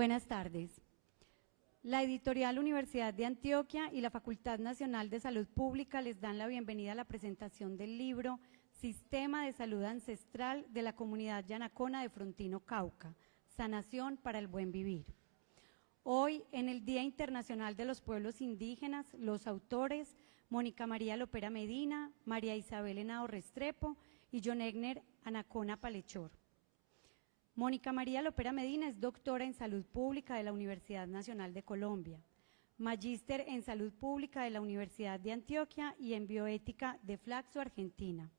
Buenas tardes. La Editorial Universidad de Antioquia y la Facultad Nacional de Salud Pública les dan la bienvenida a la presentación del libro Sistema de Salud Ancestral de la Comunidad Yanacona de Frontino, Cauca, Sanación para el Buen Vivir. Hoy, en el Día Internacional de los Pueblos Indígenas, los autores Mónica María Lopera Medina, María Isabel Henao Restrepo y John Egner Anacona Palechor. Mónica María Lopera Medina es doctora en Salud Pública de la Universidad Nacional de Colombia, magíster en Salud Pública de la Universidad de Antioquia y en Bioética de Flaxo, Argentina.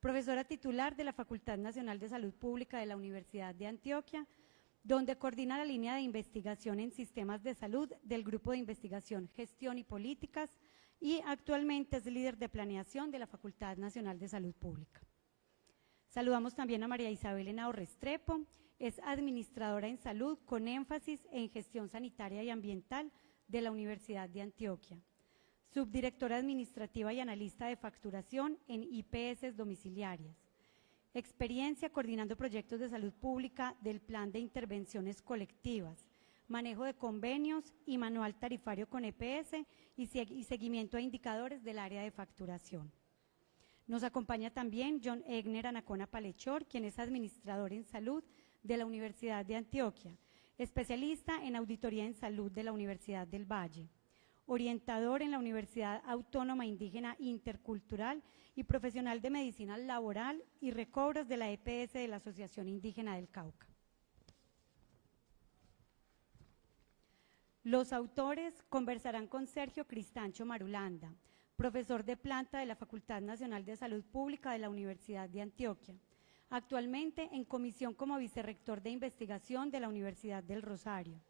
Profesora titular de la Facultad Nacional de Salud Pública de la Universidad de Antioquia, donde coordina la línea de investigación en sistemas de salud del Grupo de Investigación, Gestión y Políticas y actualmente es líder de planeación de la Facultad Nacional de Salud Pública. Saludamos también a María Isabel Henao Restrepo, es administradora en salud con énfasis en gestión sanitaria y ambiental de la Universidad de Antioquia, subdirectora administrativa y analista de facturación en IPS domiciliarias. Experiencia coordinando proyectos de salud pública del Plan de Intervenciones Colectivas, manejo de convenios y manual tarifario con EPS y seguimiento a indicadores del área de facturación. Nos acompaña también John Egner Anacona Palechor, quien es administrador en salud de la Universidad de Antioquia, especialista en auditoría en salud de la Universidad del Valle, orientador en la Universidad Autónoma Indígena Intercultural y profesional de medicina laboral y recobros de la EPS de la Asociación Indígena del Cauca. Los autores conversarán con Sergio Cristancho Marulanda, profesor de planta de la Facultad Nacional de Salud Pública de la Universidad de Antioquia, actualmente en comisión como vicerrector de investigación de la Universidad del Rosario,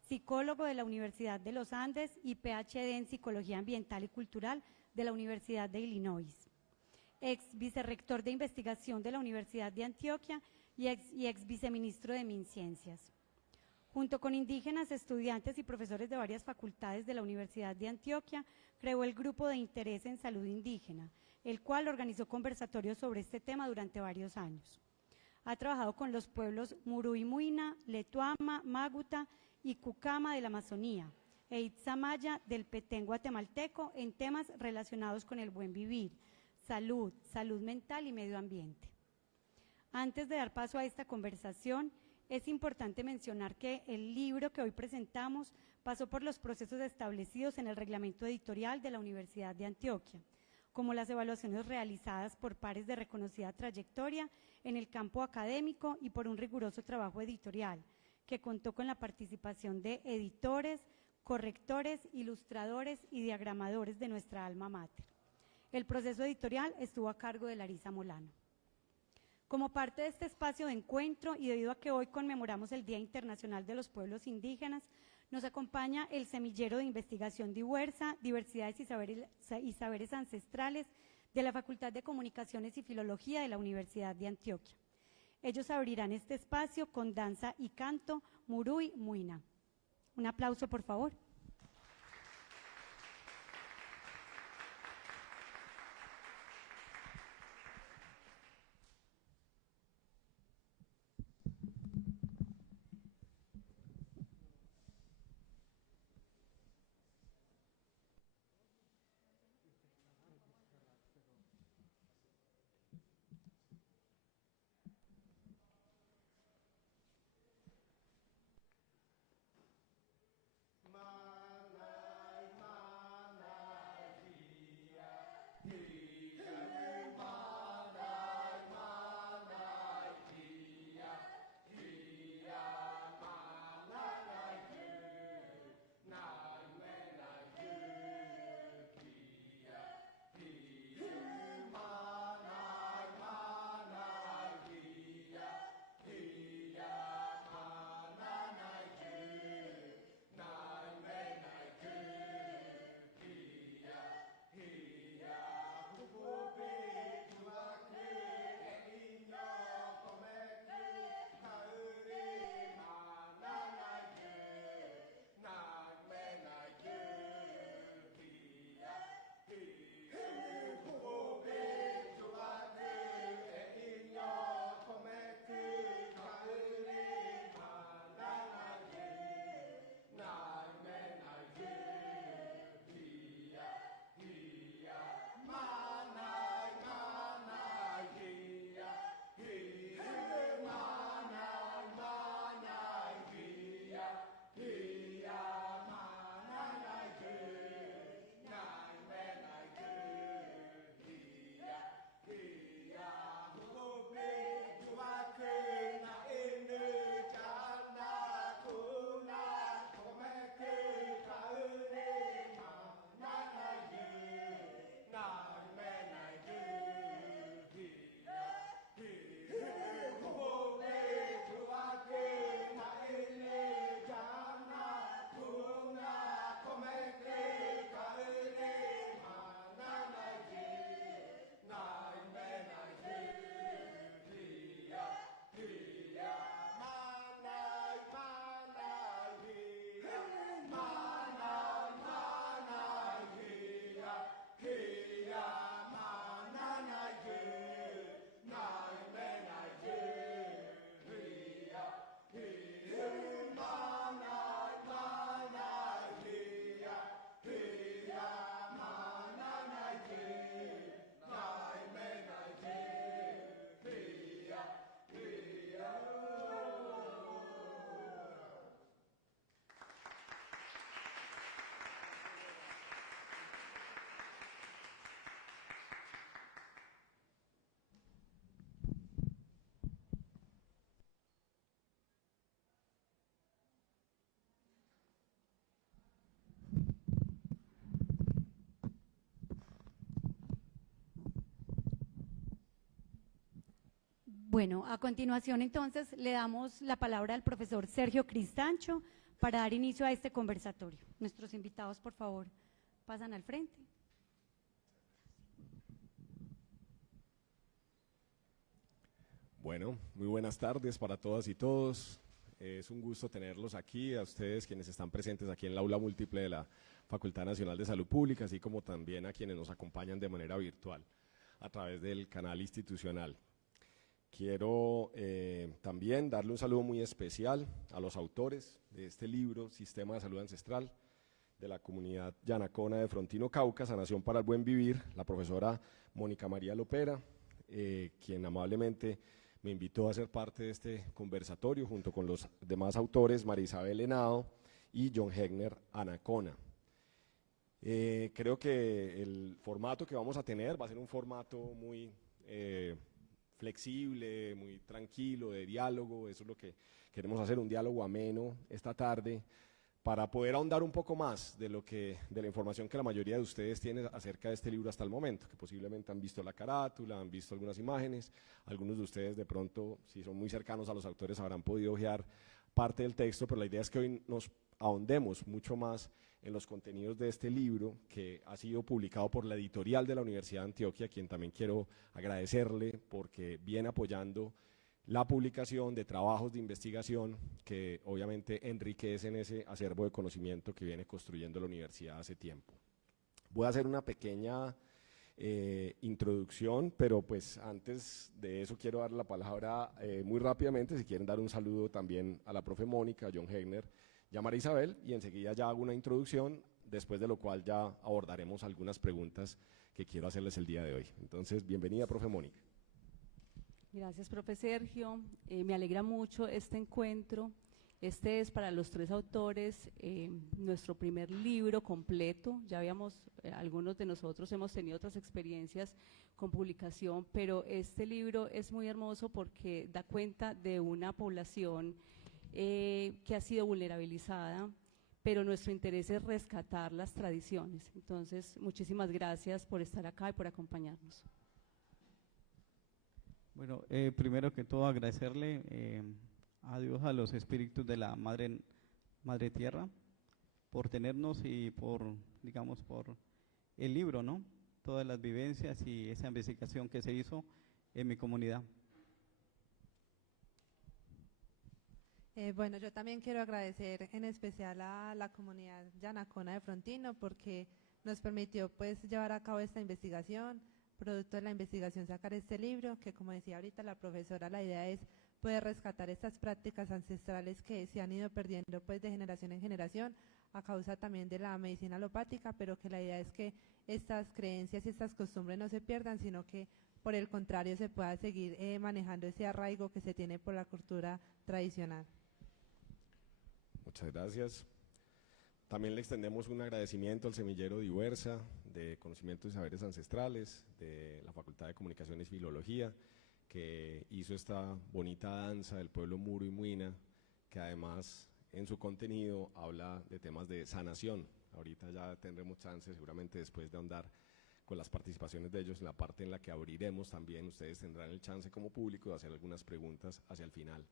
psicólogo de la Universidad de los Andes y PhD en Psicología Ambiental y Cultural de la Universidad de Illinois, ex vicerrector de investigación de la Universidad de Antioquia y ex viceministro de MinCiencias. Junto con indígenas, estudiantes y profesores de varias facultades de la Universidad de Antioquia, creó el Grupo de Interés en Salud Indígena, el cual organizó conversatorios sobre este tema durante varios años. Ha trabajado con los pueblos Muruy-Muina, Letuama, Maguta y Cucama de la Amazonía e Itzamaya del Petén guatemalteco en temas relacionados con el buen vivir, salud, salud mental y medio ambiente. Antes de dar paso a esta conversación, es importante mencionar que el libro que hoy presentamos pasó por los procesos establecidos en el reglamento editorial de la Universidad de Antioquia, como las evaluaciones realizadas por pares de reconocida trayectoria en el campo académico y por un riguroso trabajo editorial, que contó con la participación de editores, correctores, ilustradores y diagramadores de nuestra alma mater. El proceso editorial estuvo a cargo de Larisa Molano. Como parte de este espacio de encuentro y debido a que hoy conmemoramos el Día Internacional de los Pueblos Indígenas, nos acompaña el Semillero de Investigación Diversa, Diversidades y Saberes Ancestrales de la Facultad de Comunicaciones y Filología de la Universidad de Antioquia. Ellos abrirán este espacio con danza y canto Muruy Muina. Un aplauso, por favor. Ma Bueno, a continuación entonces le damos la palabra al profesor Sergio Cristancho para dar inicio a este conversatorio. Nuestros invitados, por favor, pasan al frente. Bueno, muy buenas tardes para todas y todos. Es un gusto tenerlos aquí, a ustedes quienes están presentes aquí en la aula múltiple de la Facultad Nacional de Salud Pública, así como también a quienes nos acompañan de manera virtual a través del canal institucional. Quiero también darle un saludo muy especial a los autores de este libro, Sistema de Salud Ancestral, de la comunidad Yanacona de Frontino Cauca, Sanación para el Buen Vivir, la profesora Mónica María Lopera, quien amablemente me invitó a ser parte de este conversatorio junto con los demás autores, María Isabel Henao y John Hegner Anacona. Creo que el formato que vamos a tener va a ser un formato muy flexible, muy tranquilo, de diálogo. Eso es lo que queremos hacer, un diálogo ameno esta tarde, para poder ahondar un poco más de la información que la mayoría de ustedes tienen acerca de este libro hasta el momento, que posiblemente han visto la carátula, han visto algunas imágenes, algunos de ustedes de pronto, si son muy cercanos a los autores, habrán podido hojear parte del texto, pero la idea es que hoy nos ahondemos mucho más en los contenidos de este libro, que ha sido publicado por la editorial de la Universidad de Antioquia, a quien también quiero agradecerle porque viene apoyando la publicación de trabajos de investigación que obviamente enriquecen ese acervo de conocimiento que viene construyendo la universidad hace tiempo. Voy a hacer una pequeña introducción, pero pues antes de eso quiero dar la palabra muy rápidamente, si quieren dar un saludo también a la profe Mónica, a John Hegner y a María Isabel, y enseguida ya hago una introducción, después de lo cual ya abordaremos algunas preguntas que quiero hacerles el día de hoy. Entonces, bienvenida, profe Mónica. Gracias, profe Sergio. Me alegra mucho este encuentro. Este es para los tres autores nuestro primer libro completo. Ya habíamos, algunos de nosotros hemos tenido otras experiencias con publicación, pero este libro es muy hermoso porque da cuenta de una población que ha sido vulnerabilizada, pero nuestro interés es rescatar las tradiciones. Entonces, muchísimas gracias por estar acá y por acompañarnos. Bueno, primero que todo agradecerle a Dios, a los espíritus de la Madre Tierra, por tenernos y por, digamos, por el libro, ¿no? Todas las vivencias y esa investigación que se hizo en mi comunidad. Bueno, yo también quiero agradecer en especial a la comunidad Yanacona de Frontino porque nos permitió pues llevar a cabo esta investigación, producto de la investigación sacar este libro, que como decía ahorita la profesora, la idea es poder rescatar estas prácticas ancestrales que se han ido perdiendo pues de generación en generación a causa también de la medicina alopática, pero que la idea es que estas creencias y estas costumbres no se pierdan, sino que por el contrario se pueda seguir manejando ese arraigo que se tiene por la cultura tradicional. Muchas gracias. También le extendemos un agradecimiento al semillero Diversa de Conocimientos y Saberes Ancestrales de la Facultad de Comunicaciones y Filología, que hizo esta bonita danza del pueblo Muro y Muina, que además en su contenido habla de temas de sanación. Ahorita ya tendremos chance, seguramente después de ahondar con las participaciones de ellos en la parte en la que abriremos también, ustedes tendrán el chance como público de hacer algunas preguntas hacia el final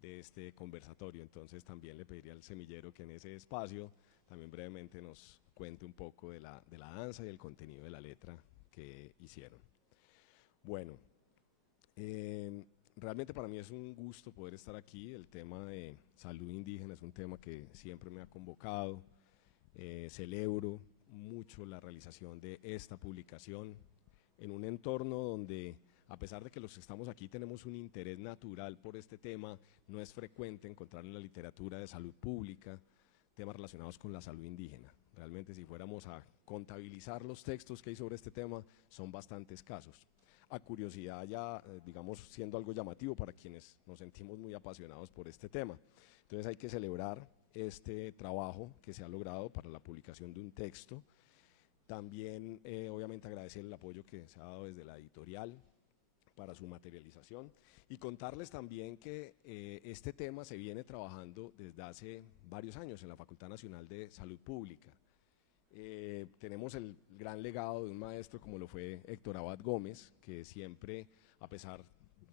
de este conversatorio. Entonces también le pediría al semillero que en ese espacio también brevemente nos cuente un poco de la danza y el contenido de la letra que hicieron. Bueno, realmente para mí es un gusto poder estar aquí. El tema de salud indígena es un tema que siempre me ha convocado. Celebro mucho la realización de esta publicación en un entorno donde, a pesar de que los que estamos aquí tenemos un interés natural por este tema, no es frecuente encontrar en la literatura de salud pública temas relacionados con la salud indígena. Realmente, si fuéramos a contabilizar los textos que hay sobre este tema, son bastante escasos. A curiosidad ya, digamos, siendo algo llamativo para quienes nos sentimos muy apasionados por este tema. Entonces hay que celebrar este trabajo que se ha logrado para la publicación de un texto. También, obviamente, agradecer el apoyo que se ha dado desde la editorial para su materialización y contarles también que este tema se viene trabajando desde hace varios años en la Facultad Nacional de Salud Pública. Tenemos el gran legado de un maestro como lo fue Héctor Abad Gómez, que siempre, a pesar,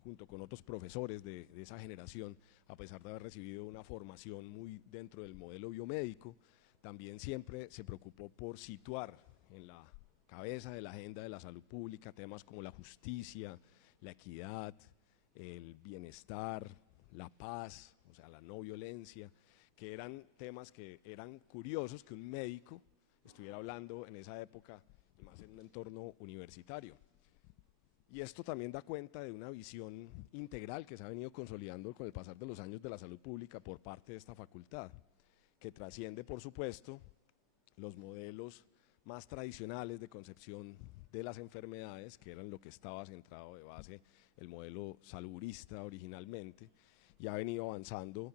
junto con otros profesores de esa generación, a pesar de haber recibido una formación muy dentro del modelo biomédico, también siempre se preocupó por situar en la cabeza de la agenda de la salud pública temas como la justicia, la equidad, el bienestar, la paz, o sea, la no violencia, que eran temas que eran curiosos que un médico estuviera hablando en esa época, y más en un entorno universitario. Y esto también da cuenta de una visión integral que se ha venido consolidando con el pasar de los años de la salud pública por parte de esta facultad, que trasciende, por supuesto, los modelos más tradicionales de concepción de las enfermedades, que eran lo que estaba centrado de base el modelo salubrista originalmente, y ha venido avanzando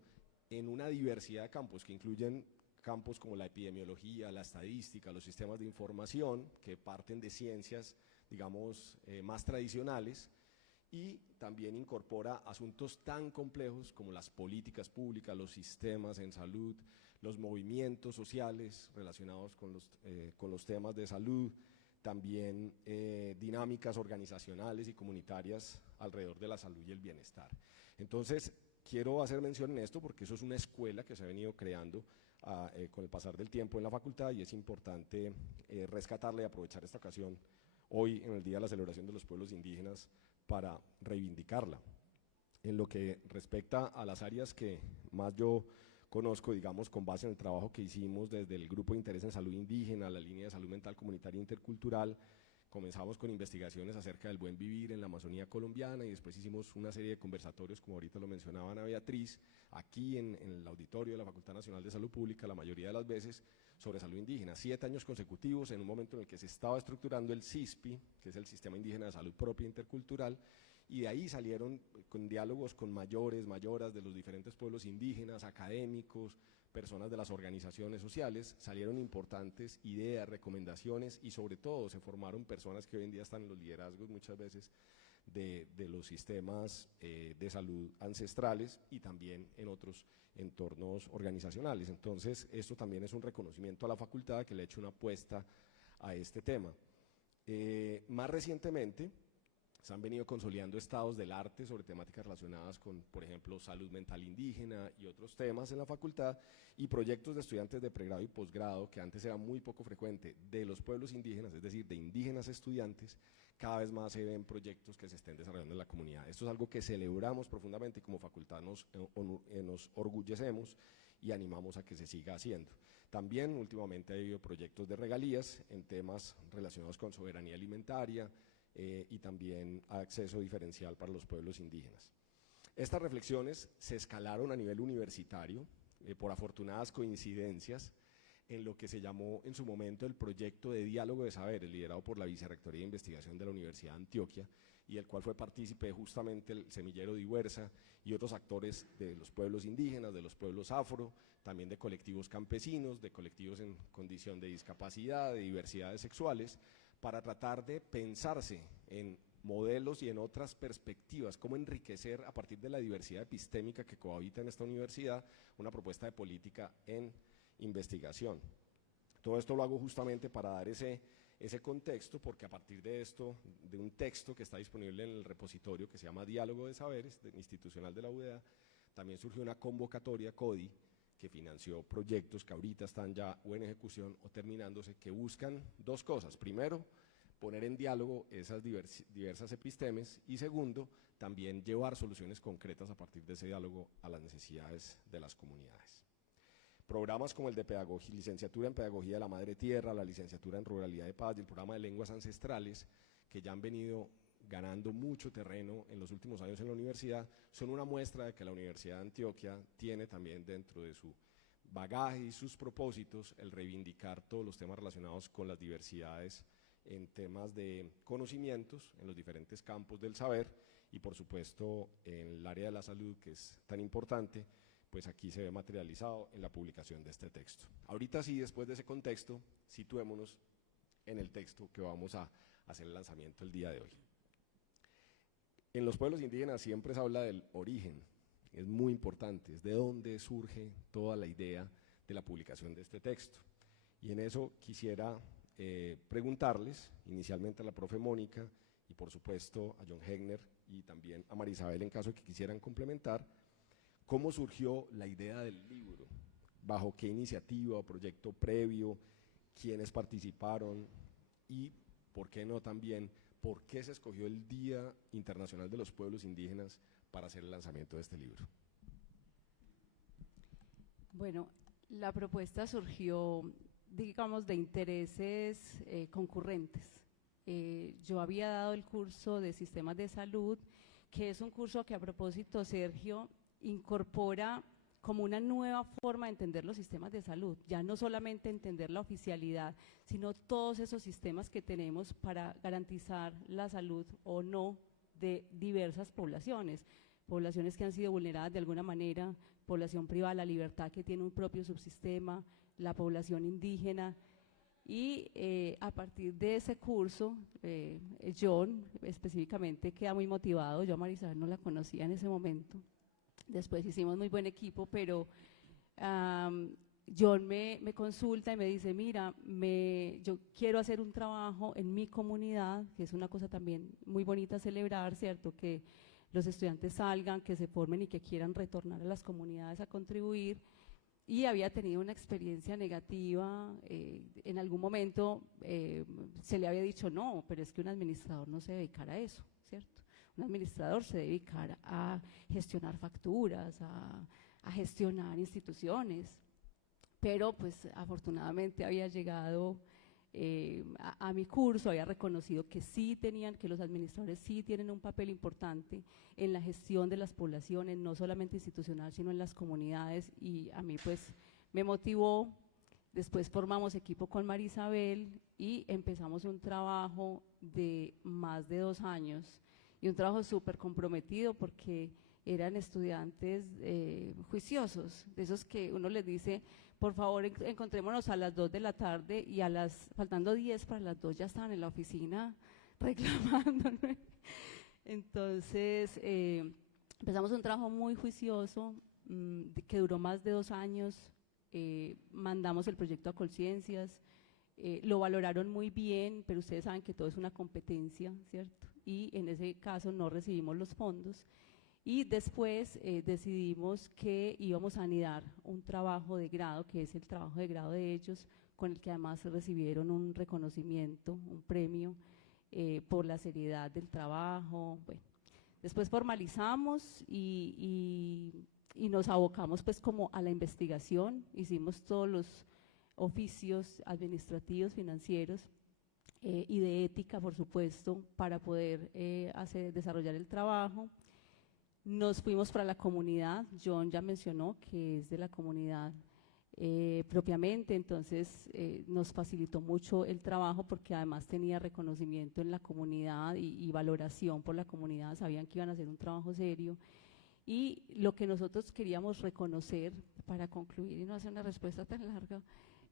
en una diversidad de campos que incluyen campos como la epidemiología, la estadística, los sistemas de información, que parten de ciencias, digamos, más tradicionales, y también incorpora asuntos tan complejos como las políticas públicas, los sistemas en salud, los movimientos sociales relacionados con los temas de salud, también dinámicas organizacionales y comunitarias alrededor de la salud y el bienestar. Entonces, quiero hacer mención en esto porque eso es una escuela que se ha venido creando con el pasar del tiempo en la facultad, y es importante rescatarla y aprovechar esta ocasión hoy en el Día de la Celebración de los Pueblos Indígenas para reivindicarla. En lo que respecta a las áreas que más yo conozco, digamos, con base en el trabajo que hicimos desde el Grupo de Interés en Salud Indígena, la línea de salud mental comunitaria e intercultural, comenzamos con investigaciones acerca del buen vivir en la Amazonía colombiana, y después hicimos una serie de conversatorios, como ahorita lo mencionaba Ana Beatriz, aquí en el auditorio de la Facultad Nacional de Salud Pública, la mayoría de las veces, sobre salud indígena. 7 años consecutivos, en un momento en el que se estaba estructurando el SISPI, que es el Sistema Indígena de Salud Propia Intercultural, y de ahí salieron con diálogos con mayores, mayoras de los diferentes pueblos indígenas, académicos, personas de las organizaciones sociales, salieron importantes ideas, recomendaciones, y sobre todo se formaron personas que hoy en día están en los liderazgos muchas veces de los sistemas de salud ancestrales y también en otros entornos organizacionales. Entonces, esto también es un reconocimiento a la facultad que le ha hecho una apuesta a este tema. Más recientemente, se han venido consolidando estados del arte sobre temáticas relacionadas con, por ejemplo, salud mental indígena y otros temas en la facultad, y proyectos de estudiantes de pregrado y posgrado, que antes era muy poco frecuente, de los pueblos indígenas, es decir, de indígenas estudiantes. Cada vez más se ven proyectos que se estén desarrollando en la comunidad. Esto es algo que celebramos profundamente y como facultad nos orgullecemos y animamos a que se siga haciendo. También últimamente ha habido proyectos de regalías en temas relacionados con soberanía alimentaria, y también acceso diferencial para los pueblos indígenas. Estas reflexiones se escalaron a nivel universitario por afortunadas coincidencias en lo que se llamó en su momento el proyecto de diálogo de saberes, liderado por la Vicerrectoría de Investigación de la Universidad de Antioquia, y el cual fue partícipe justamente el Semillero Diversa y otros actores de los pueblos indígenas, de los pueblos afro, también de colectivos campesinos, de colectivos en condición de discapacidad, de diversidades sexuales, para tratar de pensarse en modelos y en otras perspectivas, cómo enriquecer a partir de la diversidad epistémica que cohabita en esta universidad una propuesta de política en investigación. Todo esto lo hago justamente para dar ese contexto, porque a partir de esto, de un texto que está disponible en el repositorio que se llama Diálogo de Saberes, institucional de la UdeA, también surgió una convocatoria CODI, que financió proyectos que ahorita están ya o en ejecución o terminándose, que buscan dos cosas. Primero, poner en diálogo esas diversas epistemes, y segundo, también llevar soluciones concretas a partir de ese diálogo a las necesidades de las comunidades. Programas como el de licenciatura en Pedagogía de la Madre Tierra, la licenciatura en Ruralidad de Paz y el programa de Lenguas Ancestrales, que ya han venido ganando mucho terreno en los últimos años en la universidad, son una muestra de que la Universidad de Antioquia tiene también dentro de su bagaje y sus propósitos el reivindicar todos los temas relacionados con las diversidades en temas de conocimientos en los diferentes campos del saber, y por supuesto en el área de la salud, que es tan importante, pues aquí se ve materializado en la publicación de este texto. Ahorita sí, después de ese contexto, situémonos en el texto que vamos a hacer el lanzamiento el día de hoy. En los pueblos indígenas siempre se habla del origen, es muy importante, es de dónde surge toda la idea de la publicación de este texto. Y en eso quisiera preguntarles, inicialmente a la profe Mónica y por supuesto a John Hegner y también a María Isabel en caso de que quisieran complementar, cómo surgió la idea del libro, bajo qué iniciativa o proyecto previo, quiénes participaron y, por qué no también, por qué se escogió el Día Internacional de los Pueblos Indígenas para hacer el lanzamiento de este libro. Bueno, la propuesta surgió, digamos, de intereses concurrentes. Yo había dado el curso de Sistemas de Salud, que es un curso que, a propósito, Sergio, incorpora como una nueva forma de entender los sistemas de salud, ya no solamente entender la oficialidad, sino todos esos sistemas que tenemos para garantizar la salud o no de diversas poblaciones, poblaciones que han sido vulneradas de alguna manera, población privada de la libertad que tiene un propio subsistema, la población indígena. Y a partir de ese curso, John específicamente queda muy motivado. Yo a María Isabel no la conocía en ese momento, después hicimos muy buen equipo, pero John me consulta y me dice, mira, yo quiero hacer un trabajo en mi comunidad, que es una cosa también muy bonita celebrar, ¿cierto?, que los estudiantes salgan, que se formen y que quieran retornar a las comunidades a contribuir. Y había tenido una experiencia negativa, en algún momento se le había dicho, no, pero es que un administrador no se dedica a eso, ¿cierto? Un administrador se dedica a gestionar facturas, a gestionar instituciones, pero pues afortunadamente había llegado a mi curso, había reconocido que sí tenían, que los administradores sí tienen un papel importante en la gestión de las poblaciones, no solamente institucional, sino en las comunidades, y a mí pues me motivó. Después formamos equipo con María Isabel y empezamos un trabajo de más de 2 años, y un trabajo súper comprometido porque eran estudiantes juiciosos, de esos que uno les dice, por favor encontrémonos a las 2 de la tarde, y faltando 10 para las 2 ya estaban en la oficina reclamándome. Entonces empezamos un trabajo muy juicioso que duró más de 2 años, mandamos el proyecto a Colciencias, lo valoraron muy bien, pero ustedes saben que todo es una competencia, ¿cierto? Y en ese caso no recibimos los fondos, y después decidimos que íbamos a anidar un trabajo de grado, que es el trabajo de grado de ellos, con el que además recibieron un reconocimiento, un premio por la seriedad del trabajo. Bueno, después formalizamos y nos abocamos pues como a la investigación, hicimos todos los oficios administrativos, financieros y de ética, por supuesto, para poder desarrollar el trabajo. Nos fuimos para la comunidad. John ya mencionó que es de la comunidad propiamente, entonces nos facilitó mucho el trabajo porque además tenía reconocimiento en la comunidad y valoración por la comunidad, sabían que iban a hacer un trabajo serio. Y lo que nosotros queríamos reconocer, para concluir y no hacer una respuesta tan larga,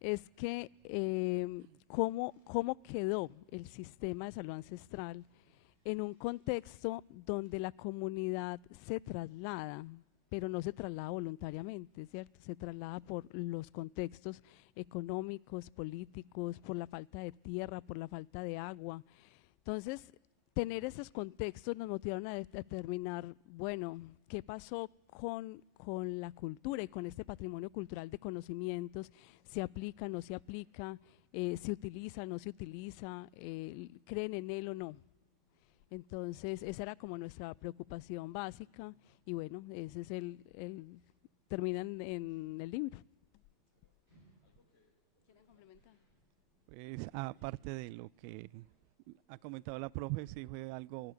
es que cómo quedó el sistema de salud ancestral en un contexto donde la comunidad se traslada, pero no se traslada voluntariamente, ¿cierto? Se traslada por los contextos económicos, políticos, por la falta de tierra, por la falta de agua. Entonces, tener esos contextos nos motivaron a determinar, bueno, ¿qué pasó con la cultura y con este patrimonio cultural de conocimientos? ¿Se aplica, no se aplica? ¿Se utiliza, no se utiliza? ¿Creen en él o no? Entonces, esa era como nuestra preocupación básica, y bueno, ese es termina en el libro. ¿Quieren complementar? Pues aparte de lo que ha comentado la profe, sí fue algo,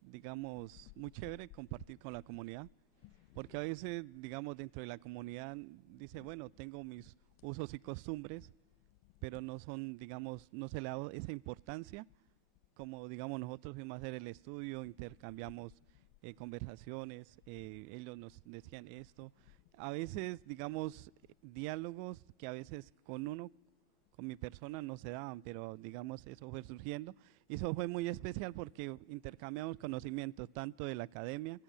digamos, muy chévere compartir con la comunidad, porque a veces, digamos, dentro de la comunidad dice, bueno, tengo mis usos y costumbres, pero no son, digamos, no se le da esa importancia, como, digamos, nosotros fuimos a hacer el estudio, intercambiamos conversaciones, ellos nos decían esto, a veces, digamos, diálogos que a veces con mi persona no se daban, pero digamos eso fue surgiendo, y eso fue muy especial porque intercambiamos conocimientos tanto de la academia,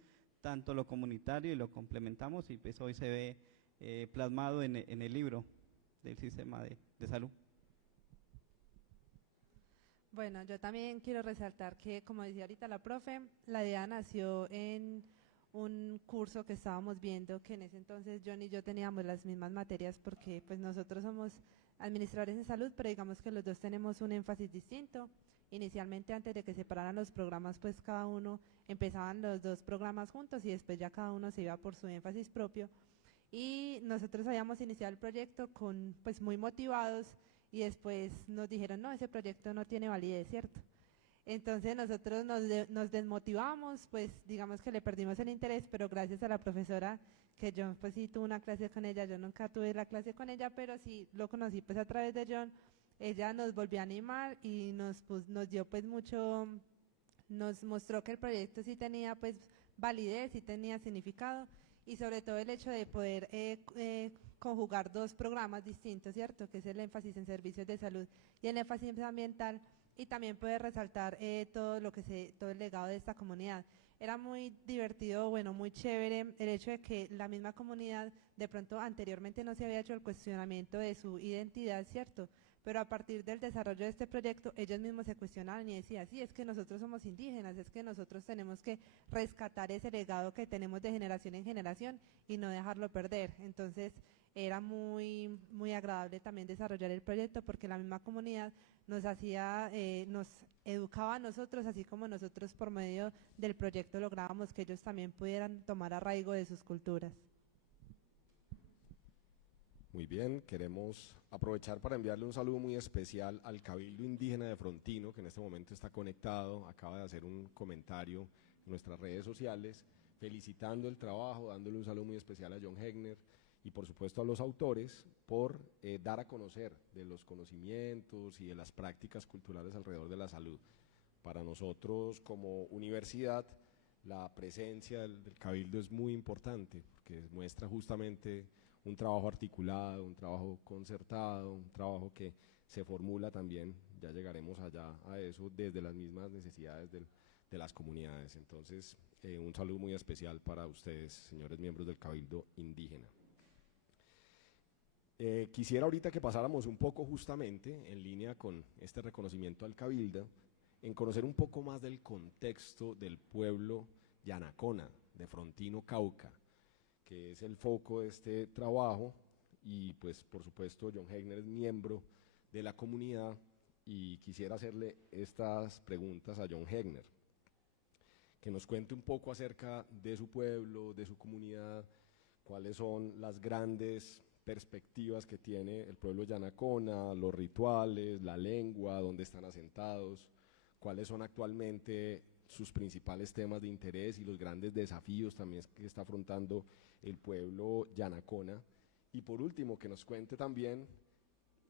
tanto lo comunitario, y lo complementamos, y pues hoy se ve plasmado en el libro del sistema de salud. Bueno, yo también quiero resaltar que, como decía ahorita la profe, la idea nació en un curso que estábamos viendo, que en ese entonces John y yo teníamos las mismas materias porque pues nosotros somos administradores en salud, pero digamos que los dos tenemos un énfasis distinto. Inicialmente, antes de que separaran los programas, pues cada uno empezaban los dos programas juntos y después ya cada uno se iba por su énfasis propio. Y nosotros habíamos iniciado el proyecto pues muy motivados y después nos dijeron, no, ese proyecto no tiene validez, ¿cierto? Entonces nosotros nos desmotivamos, pues digamos que le perdimos el interés, pero gracias a la profesora, que John pues sí tuvo una clase con ella, yo nunca tuve la clase con ella, pero sí lo conocí pues a través de John. Ella nos volvió a animar y nos dio pues mucho, nos mostró que el proyecto sí tenía pues validez, sí tenía significado, y sobre todo el hecho de poder conjugar dos programas distintos, ¿cierto? Que es el énfasis en servicios de salud y el énfasis ambiental, y también poder resaltar todo el legado de esta comunidad. Era muy divertido, bueno, muy chévere el hecho de que la misma comunidad de pronto anteriormente no se había hecho el cuestionamiento de su identidad, ¿cierto? Pero a partir del desarrollo de este proyecto, ellos mismos se cuestionaban y decían, sí, es que nosotros somos indígenas, es que nosotros tenemos que rescatar ese legado que tenemos de generación en generación y no dejarlo perder. Entonces, era muy, muy agradable también desarrollar el proyecto porque la misma comunidad nos educaba a nosotros, así como nosotros por medio del proyecto lográbamos que ellos también pudieran tomar arraigo de sus culturas. Muy bien, queremos aprovechar para enviarle un saludo muy especial al Cabildo Indígena de Frontino, que en este momento está conectado, acaba de hacer un comentario en nuestras redes sociales, felicitando el trabajo, dándole un saludo muy especial a John Hegner y por supuesto a los autores por dar a conocer de los conocimientos y de las prácticas culturales alrededor de la salud. Para nosotros como universidad, la presencia del Cabildo es muy importante porque muestra justamente un trabajo articulado, un trabajo concertado, un trabajo que se formula también, ya llegaremos allá a eso, desde las mismas necesidades de las comunidades. Entonces, un saludo muy especial para ustedes, señores miembros del Cabildo Indígena. Quisiera ahorita que pasáramos un poco justamente en línea con este reconocimiento al Cabildo, en conocer un poco más del contexto del pueblo Yanacona, de Frontino, Cauca, que es el foco de este trabajo, y pues por supuesto John Hegner es miembro de la comunidad y quisiera hacerle estas preguntas a John Hegner, que nos cuente un poco acerca de su pueblo, de su comunidad, cuáles son las grandes perspectivas que tiene el pueblo Yanacona, los rituales, la lengua, dónde están asentados, cuáles son actualmente sus principales temas de interés y los grandes desafíos también que está afrontando el pueblo Yanacona. Y por último, que nos cuente también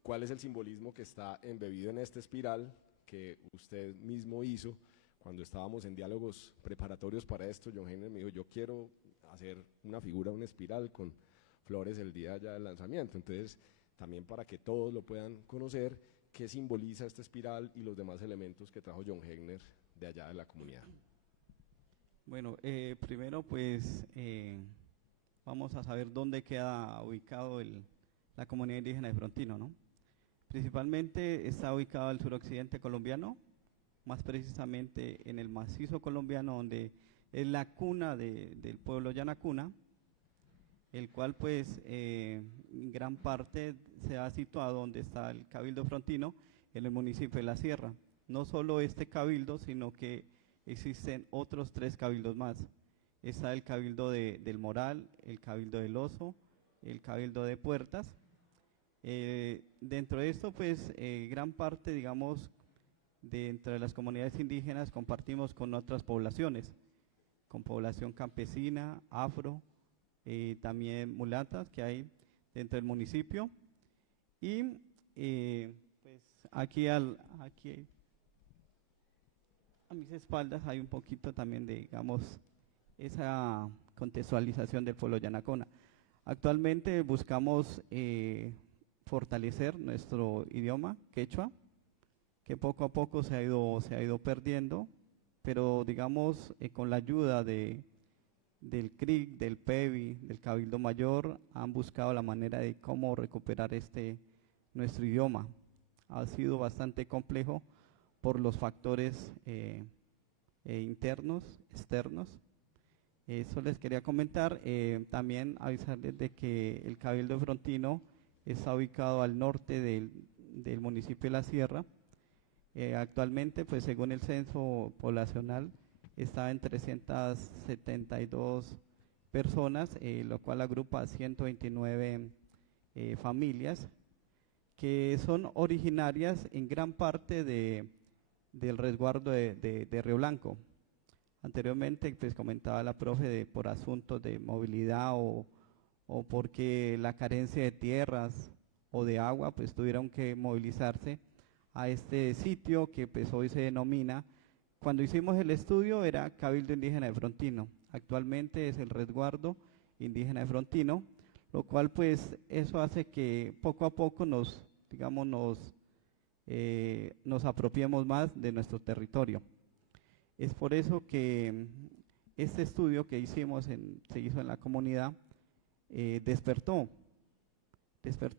cuál es el simbolismo que está embebido en esta espiral que usted mismo hizo cuando estábamos en diálogos preparatorios para esto. John Hegner me dijo, yo quiero hacer una figura, una espiral con flores el día ya del lanzamiento. Entonces, también para que todos lo puedan conocer, qué simboliza esta espiral y los demás elementos que trajo John Hegner de allá de la comunidad. Bueno, primero pues vamos a saber dónde queda ubicado la comunidad indígena de Frontino, ¿no? Principalmente está ubicado al suroccidente colombiano, más precisamente en el macizo colombiano, donde es la cuna del pueblo Yanacuna, el cual pues en gran parte se ha situado donde está el Cabildo Frontino, en el municipio de La Sierra. No solo este cabildo, sino que existen otros 3 cabildos más. Está el Cabildo del Moral, el Cabildo del Oso, el Cabildo de Puertas. Dentro de esto, pues, gran parte, digamos, dentro de las comunidades indígenas compartimos con otras poblaciones, con población campesina, afro, también mulatas que hay dentro del municipio. Y pues aquí a mis espaldas hay un poquito también de, digamos, esa contextualización del pueblo Yanacona. Actualmente buscamos fortalecer nuestro idioma quechua, que poco a poco se ha ido perdiendo, pero digamos con la ayuda del CRIC, del PEVI, del Cabildo Mayor, han buscado la manera de cómo recuperar nuestro idioma. Ha sido bastante complejo por los factores internos, externos. Eso les quería comentar. También avisarles de que el Cabildo Frontino está ubicado al norte del municipio de La Sierra. Actualmente, pues según el censo poblacional, está en 372 personas, lo cual agrupa a 129 familias que son originarias en gran parte del resguardo de Río Blanco. Anteriormente, pues comentaba la profe, por asuntos de movilidad o porque la carencia de tierras o de agua, pues tuvieron que movilizarse a este sitio que pues hoy se denomina, cuando hicimos el estudio era Cabildo Indígena de Frontino, actualmente es el Resguardo Indígena de Frontino, lo cual pues eso hace que poco a poco nos apropiemos más de nuestro territorio. Es por eso que este estudio que hicimos, se hizo en la comunidad, despertó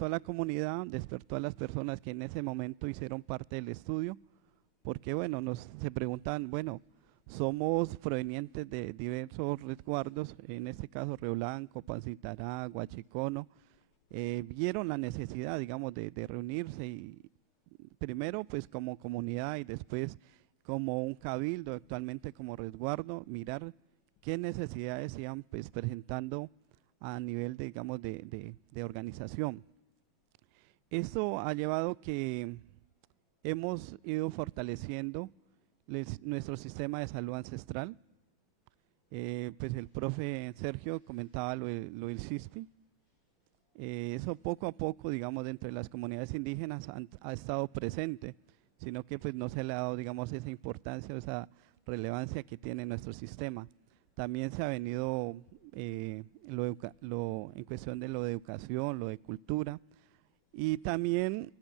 a la comunidad, despertó a las personas que en ese momento hicieron parte del estudio, porque bueno, se preguntan, bueno, somos provenientes de diversos resguardos, en este caso Río Blanco, Pancitará, Huachicono, vieron la necesidad, digamos, de reunirse y primero pues como comunidad y después como un cabildo, actualmente como resguardo, mirar qué necesidades se iban pues presentando a nivel, digamos, de organización. Esto ha llevado que hemos ido fortaleciendo nuestro sistema de salud ancestral. Pues el profe Sergio comentaba lo del CISPI. Eso poco a poco, digamos, dentro de las comunidades indígenas ha estado presente, sino que pues no se le ha dado, digamos, esa importancia o esa relevancia que tiene nuestro sistema. También se ha venido en cuestión de lo de educación, lo de cultura, y también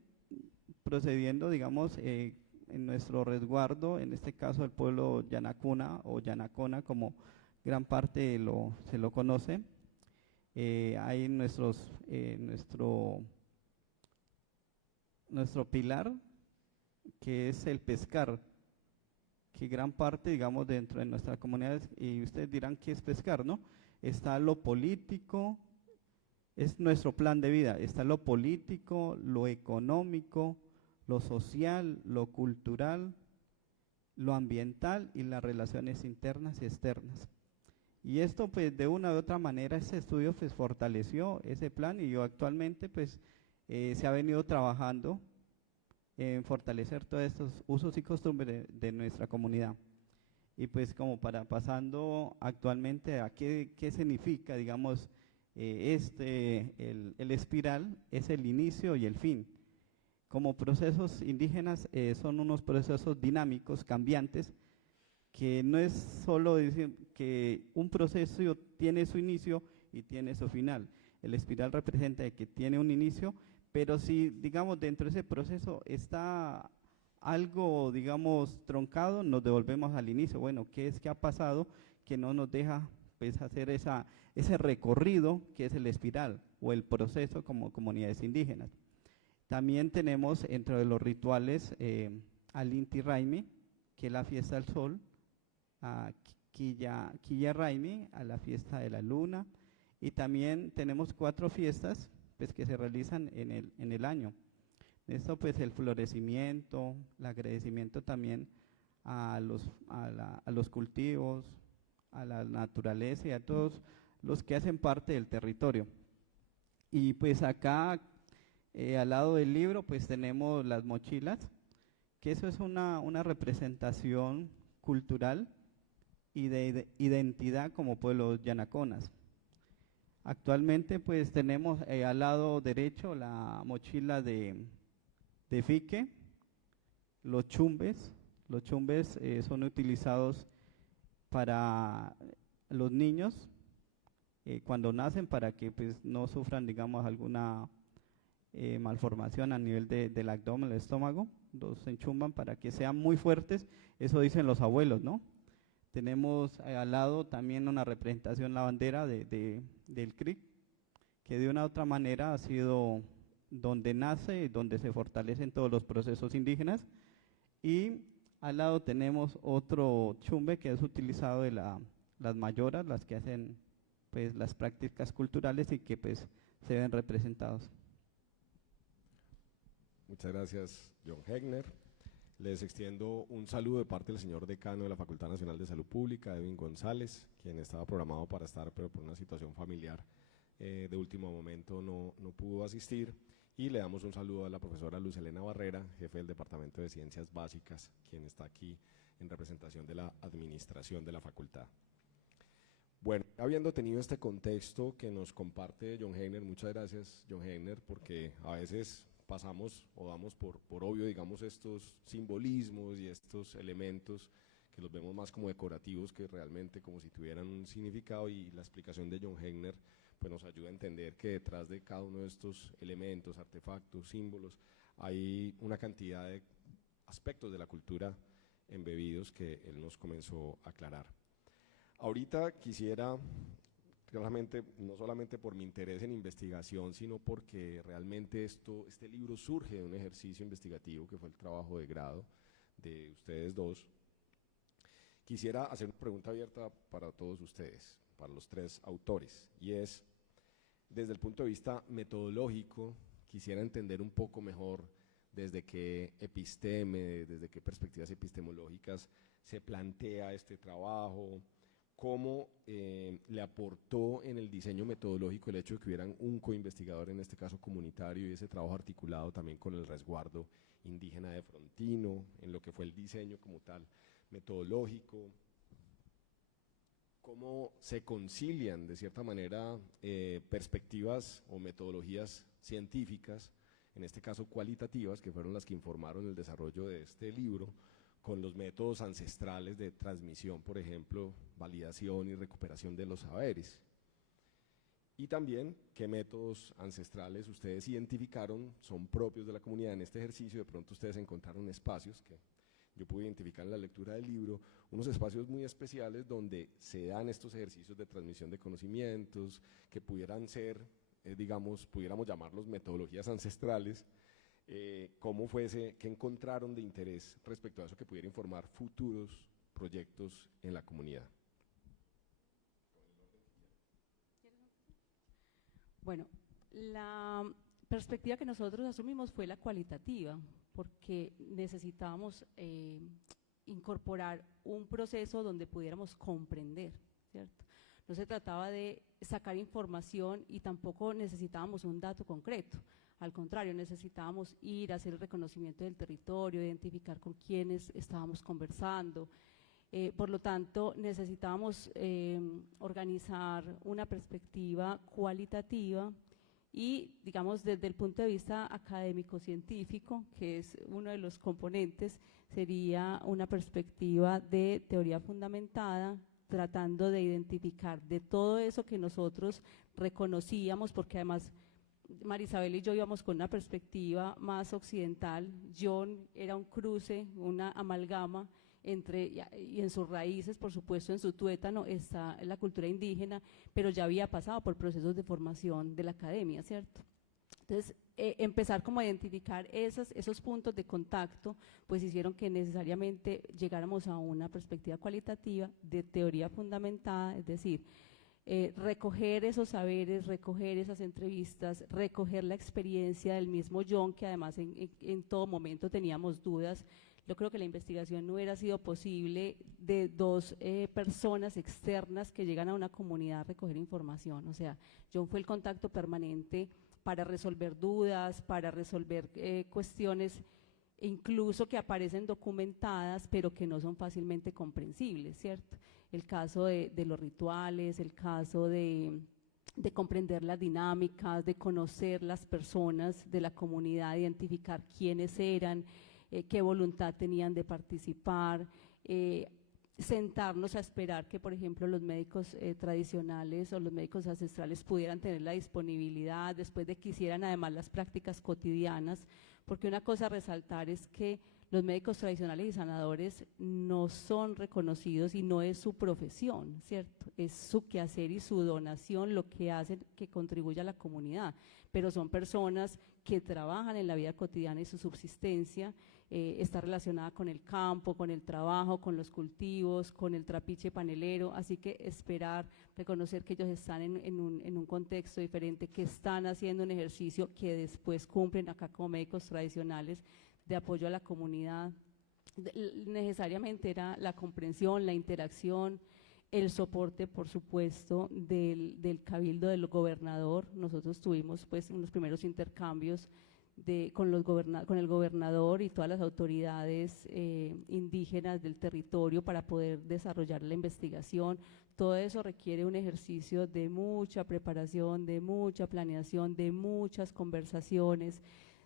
procediendo, digamos, en nuestro resguardo, en este caso el pueblo Yanacuna o Yanacona, como gran parte se lo conoce. Hay nuestro pilar, que es el pescar, que gran parte, digamos, dentro de nuestras comunidades, y ustedes dirán ¿qué es pescar?, ¿no? Está lo político, es nuestro plan de vida, está lo político, lo económico, lo social, lo cultural, lo ambiental y las relaciones internas y externas. Y esto pues de una u otra manera este estudio pues fortaleció ese plan y yo actualmente pues se ha venido trabajando en fortalecer todos estos usos y costumbres de nuestra comunidad. Y pues como pasando actualmente a qué significa, digamos, el espiral es el inicio y el fin. Como procesos indígenas son unos procesos dinámicos, cambiantes, que no es solo decir que un proceso tiene su inicio y tiene su final. El espiral representa que tiene un inicio, pero si, digamos, dentro de ese proceso está algo, digamos, troncado, nos devolvemos al inicio. Bueno, ¿qué es que ha pasado que no nos deja pues hacer ese recorrido que es el espiral o el proceso como comunidades indígenas? También tenemos entre los rituales al Inti Raymi, que es la fiesta del sol, a Quilla Raymi, a la fiesta de la luna, y también tenemos 4 fiestas pues, que se realizan en el año. Esto pues el florecimiento, el agradecimiento también a los cultivos, a la naturaleza y a todos los que hacen parte del territorio. Y pues acá al lado del libro pues tenemos las mochilas, que eso es una representación cultural y de identidad como pueblos yanaconas. Actualmente pues tenemos al lado derecho la mochila de fique, los chumbes. Los chumbes son utilizados para los niños cuando nacen para que pues no sufran, digamos, alguna malformación a nivel del abdomen, el estómago. Los enchumban para que sean muy fuertes, eso dicen los abuelos, ¿no? Tenemos al lado también una representación, la bandera del CRIC, que de una u otra manera ha sido donde nace y donde se fortalecen todos los procesos indígenas. Y Al lado tenemos otro chumbe que es utilizado de las mayoras, las que hacen pues las prácticas culturales y que pues se ven representados. Muchas gracias, John Hegner. Les extiendo un saludo de parte del señor decano de la Facultad Nacional de Salud Pública, Edwin González, quien estaba programado para estar, pero por una situación familiar de último momento no pudo asistir. Y le damos un saludo a la profesora Luz Elena Barrera, jefe del Departamento de Ciencias Básicas, quien está aquí en representación de la administración de la facultad. Bueno, habiendo tenido este contexto que nos comparte John Hegner, muchas gracias John Hegner, porque a veces pasamos o damos por obvio, digamos, estos simbolismos y estos elementos que los vemos más como decorativos que realmente como si tuvieran un significado, y la explicación de John Hegner pues nos ayuda a entender que detrás de cada uno de estos elementos, artefactos, símbolos, hay una cantidad de aspectos de la cultura embebidos que él nos comenzó a aclarar. Ahorita quisiera, claramente, no solamente por mi interés en investigación, sino porque realmente este libro surge de un ejercicio investigativo que fue el trabajo de grado de ustedes dos. Quisiera hacer una pregunta abierta para todos ustedes, para los tres autores, y es, desde el punto de vista metodológico, quisiera entender un poco mejor desde qué episteme, desde qué perspectivas epistemológicas se plantea este trabajo, cómo le aportó en el diseño metodológico el hecho de que hubieran un coinvestigador, en este caso comunitario, y ese trabajo articulado también con el resguardo indígena de Frontino, en lo que fue el diseño como tal metodológico, cómo se concilian de cierta manera perspectivas o metodologías científicas, en este caso cualitativas, que fueron las que informaron el desarrollo de este libro, con los métodos ancestrales de transmisión, por ejemplo, validación y recuperación de los saberes. Y también qué métodos ancestrales ustedes identificaron son propios de la comunidad en este ejercicio. De pronto ustedes encontraron espacios que yo pude identificar en la lectura del libro, unos espacios muy especiales donde se dan estos ejercicios de transmisión de conocimientos que pudieran ser, digamos, pudiéramos llamarlos metodologías ancestrales. ¿Cómo fuese, qué encontraron de interés respecto a eso que pudiera informar futuros proyectos en la comunidad? Bueno, la perspectiva que nosotros asumimos fue la cualitativa, porque necesitábamos incorporar un proceso donde pudiéramos comprender, ¿cierto? No se trataba de sacar información y tampoco necesitábamos un dato concreto. Al contrario, necesitábamos ir a hacer el reconocimiento del territorio, identificar con quiénes estábamos conversando. Por lo tanto, necesitábamos organizar una perspectiva cualitativa y, digamos, desde el punto de vista académico-científico, que es uno de los componentes, sería una perspectiva de teoría fundamentada, tratando de identificar de todo eso que nosotros reconocíamos, porque además Marisabel y yo íbamos con una perspectiva más occidental. John era un cruce, una amalgama entre, y en sus raíces, por supuesto, en su tuétano está la cultura indígena, pero ya había pasado por procesos de formación de la academia, ¿cierto? Entonces, empezar como a identificar esos puntos de contacto, pues hicieron que necesariamente llegáramos a una perspectiva cualitativa de teoría fundamentada, es decir, recoger esos saberes, recoger esas entrevistas, recoger la experiencia del mismo John, que además en todo momento teníamos dudas. Yo creo que la investigación no hubiera sido posible de dos personas externas que llegan a una comunidad a recoger información. O sea, John fue el contacto permanente para resolver dudas, para resolver cuestiones incluso que aparecen documentadas, pero que no son fácilmente comprensibles, ¿cierto? El caso de los rituales, el caso de comprender las dinámicas, de conocer las personas de la comunidad, identificar quiénes eran, qué voluntad tenían de participar, sentarnos a esperar que, por ejemplo, los médicos tradicionales o los médicos ancestrales pudieran tener la disponibilidad, después de que hicieran además las prácticas cotidianas, porque una cosa a resaltar es que los médicos tradicionales y sanadores no son reconocidos y no es su profesión, ¿cierto? Es su quehacer y su donación lo que hacen que contribuya a la comunidad, pero son personas que trabajan en la vida cotidiana y su subsistencia está relacionada con el campo, con el trabajo, con los cultivos, con el trapiche panelero, así que esperar, reconocer que ellos están en un contexto diferente, que están haciendo un ejercicio que después cumplen acá como médicos tradicionales de apoyo a la comunidad. Necesariamente era la comprensión, la interacción, el soporte, por supuesto, del cabildo del gobernador. Nosotros tuvimos pues unos primeros intercambios con el gobernador y todas las autoridades indígenas del territorio para poder desarrollar la investigación. Todo eso requiere un ejercicio de mucha preparación, de mucha planeación, de muchas conversaciones,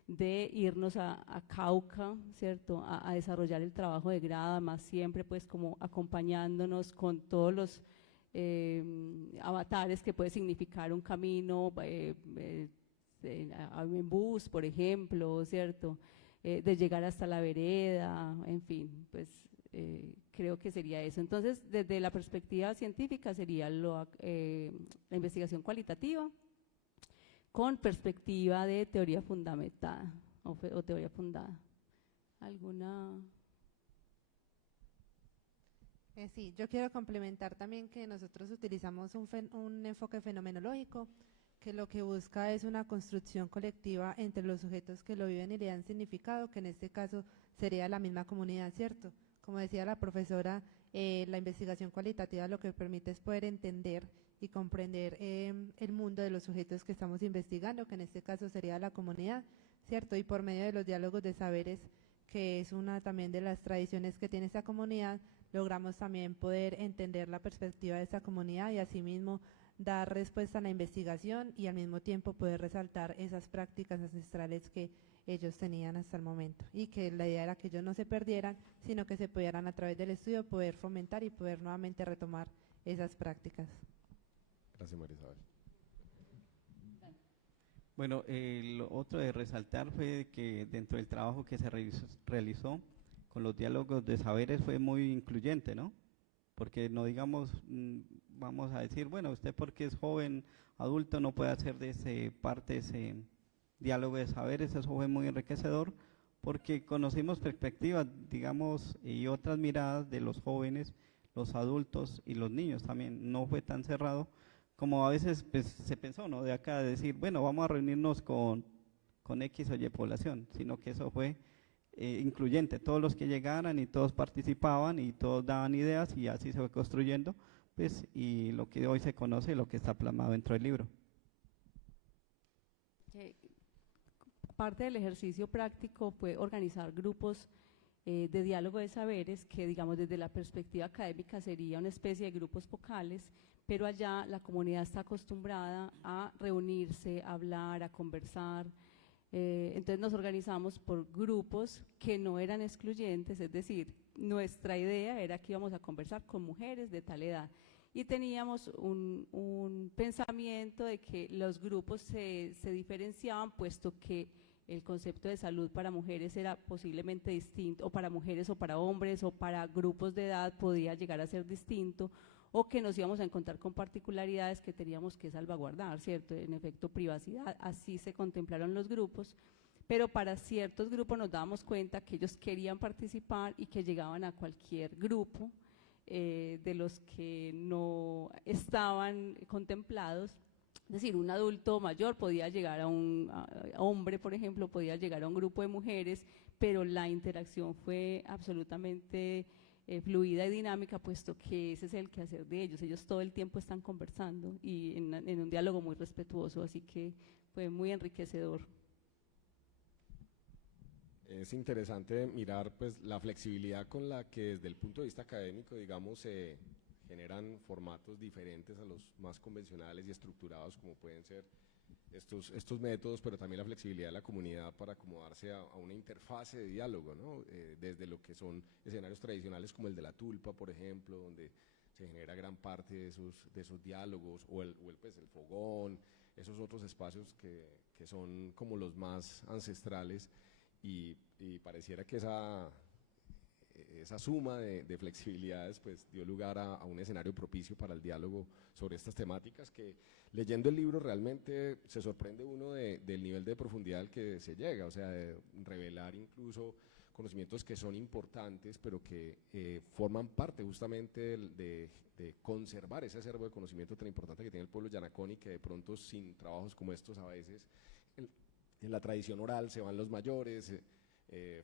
de irnos a Cauca, ¿cierto?, a desarrollar el trabajo de grado, además siempre pues como acompañándonos con todos los avatares que puede significar un camino en bus, por ejemplo, ¿cierto?, de llegar hasta la vereda, en fin, pues creo que sería eso. Entonces, desde la perspectiva científica sería la investigación cualitativa, con perspectiva de teoría fundamentada o teoría fundada. ¿Alguna? Sí, yo quiero complementar también que nosotros utilizamos un enfoque fenomenológico que lo que busca es una construcción colectiva entre los sujetos que lo viven y le dan significado, que en este caso sería la misma comunidad, ¿cierto? Como decía la profesora, la investigación cualitativa lo que permite es poder entender y comprender el mundo de los sujetos que estamos investigando, que en este caso sería la comunidad, ¿cierto? Y por medio de los diálogos de saberes, que es una también de las tradiciones que tiene esta comunidad, logramos también poder entender la perspectiva de esta comunidad y asimismo dar respuesta a la investigación y al mismo tiempo poder resaltar esas prácticas ancestrales que ellos tenían hasta el momento y que la idea era que ellos no se perdieran, sino que se pudieran a través del estudio poder fomentar y poder nuevamente retomar esas prácticas. Gracias, María Isabel. Bueno, lo otro de resaltar fue que dentro del trabajo que se realizó con los diálogos de saberes fue muy incluyente, ¿no? Porque no digamos, vamos a decir, bueno, usted porque es joven, adulto, no puede hacer de ese parte ese diálogo de saberes. Eso fue muy enriquecedor porque conocimos perspectivas, digamos, y otras miradas de los jóvenes, los adultos y los niños también. No fue tan cerrado como a veces pues, se pensó, ¿no? De acá de decir, bueno, vamos a reunirnos con X o Y población, sino que eso fue incluyente, todos los que llegaran y todos participaban y todos daban ideas y así se fue construyendo, pues, y lo que hoy se conoce, lo que está plasmado dentro del libro. Parte del ejercicio práctico fue organizar grupos de diálogo de saberes que, digamos, desde la perspectiva académica sería una especie de grupos focales, pero allá la comunidad está acostumbrada a reunirse, a hablar, a conversar. Entonces nos organizamos por grupos que no eran excluyentes, es decir, nuestra idea era que íbamos a conversar con mujeres de tal edad y teníamos un pensamiento de que los grupos se diferenciaban, puesto que el concepto de salud para mujeres era posiblemente distinto, o para mujeres o para hombres o para grupos de edad podía llegar a ser distinto, o que nos íbamos a encontrar con particularidades que teníamos que salvaguardar, ¿cierto? En efecto, privacidad, así se contemplaron los grupos, pero para ciertos grupos nos dábamos cuenta que ellos querían participar y que llegaban a cualquier grupo de los que no estaban contemplados. Es decir, un adulto mayor podía llegar a un hombre, por ejemplo, podía llegar a un grupo de mujeres, pero la interacción fue absolutamente fluida y dinámica, puesto que ese es el quehacer de ellos. Ellos todo el tiempo están conversando y en un diálogo muy respetuoso, así que fue muy enriquecedor. Es interesante mirar pues la flexibilidad con la que desde el punto de vista académico, digamos, se generan formatos diferentes a los más convencionales y estructurados como pueden ser estos métodos, pero también la flexibilidad de la comunidad para acomodarse a una interfase de diálogo, ¿no? Desde lo que son escenarios tradicionales como el de la tulpa, por ejemplo, donde se genera gran parte de esos diálogos, o el fogón, esos otros espacios que son como los más ancestrales, y pareciera que esa suma de flexibilidades pues dio lugar a un escenario propicio para el diálogo sobre estas temáticas que leyendo el libro realmente se sorprende uno del nivel de profundidad al que se llega, o sea, de revelar incluso conocimientos que son importantes, pero que forman parte justamente de conservar ese acervo de conocimiento tan importante que tiene el pueblo yanacón y que de pronto sin trabajos como estos a veces en la tradición oral se van los mayores,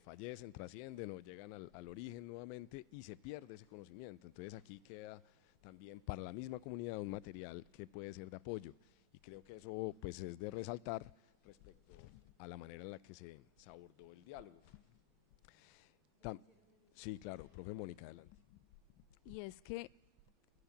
fallecen, trascienden o llegan al origen nuevamente y se pierde ese conocimiento. Entonces aquí queda también para la misma comunidad un material que puede ser de apoyo y creo que eso pues es de resaltar respecto a la manera en la que se abordó el diálogo. Sí, claro, profe Mónica, adelante. Y es que,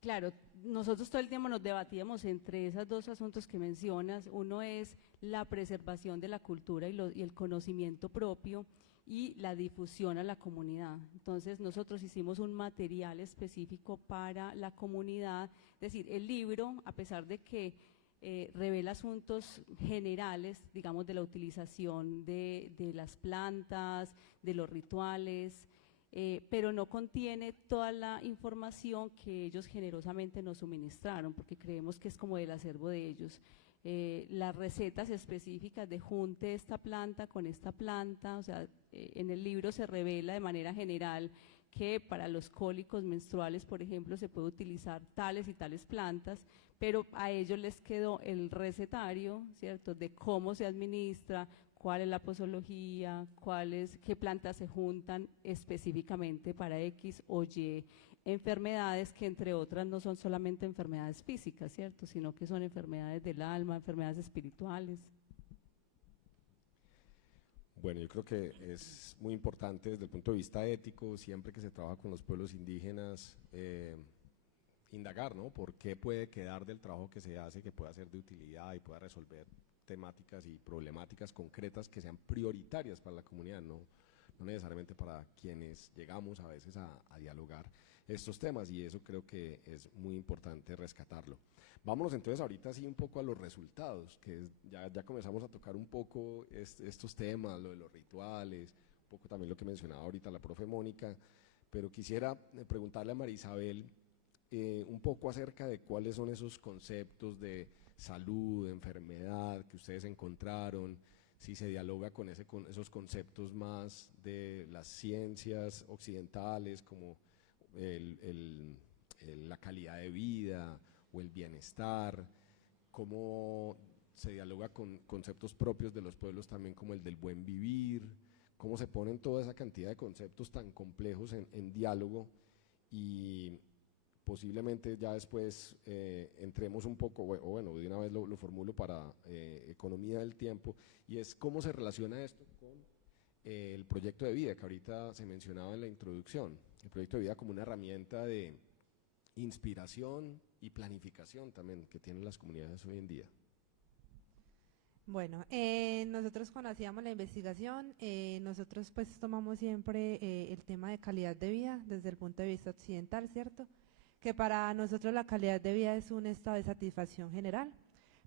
claro, nosotros todo el tiempo nos debatíamos entre esos dos asuntos que mencionas. Uno es la preservación de la cultura y el conocimiento propio y la difusión a la comunidad. Entonces nosotros hicimos un material específico para la comunidad, es decir, el libro, a pesar de que revela asuntos generales, digamos, de la utilización de las plantas, de los rituales, pero no contiene toda la información que ellos generosamente nos suministraron, porque creemos que es como del acervo de ellos. Las recetas específicas de junte esta planta con esta planta, o sea, en el libro se revela de manera general que para los cólicos menstruales, por ejemplo, se puede utilizar tales y tales plantas, pero a ellos les quedó el recetario, ¿cierto?, de cómo se administra, cuál es la posología, qué plantas se juntan específicamente para X o Y enfermedades que entre otras no son solamente enfermedades físicas, ¿cierto?, sino que son enfermedades del alma, enfermedades espirituales. Bueno, yo creo que es muy importante desde el punto de vista ético, siempre que se trabaja con los pueblos indígenas, indagar, ¿no? ¿Por qué puede quedar del trabajo que se hace, que pueda ser de utilidad y pueda resolver temáticas y problemáticas concretas que sean prioritarias para la comunidad, no necesariamente para quienes llegamos a veces a dialogar estos temas, y eso creo que es muy importante rescatarlo. Vámonos entonces ahorita sí un poco a los resultados, que ya comenzamos a tocar un poco estos temas, lo de los rituales, un poco también lo que mencionaba ahorita la profe Mónica, pero quisiera preguntarle a María Isabel un poco acerca de cuáles son esos conceptos de salud, de enfermedad que ustedes encontraron, si se dialoga con esos conceptos más de las ciencias occidentales como la calidad de vida o el bienestar, cómo se dialoga con conceptos propios de los pueblos también como el del buen vivir, cómo se ponen toda esa cantidad de conceptos tan complejos en diálogo, y posiblemente ya después entremos un poco, o bueno, de una vez lo formulo para economía del tiempo, y es cómo se relaciona esto con el proyecto de vida que ahorita se mencionaba en la introducción, el proyecto de vida como una herramienta de inspiración y planificación también que tienen las comunidades hoy en día. Bueno, nosotros cuando hacíamos la investigación, nosotros pues tomamos siempre el tema de calidad de vida desde el punto de vista occidental, ¿cierto? Que para nosotros la calidad de vida es un estado de satisfacción general,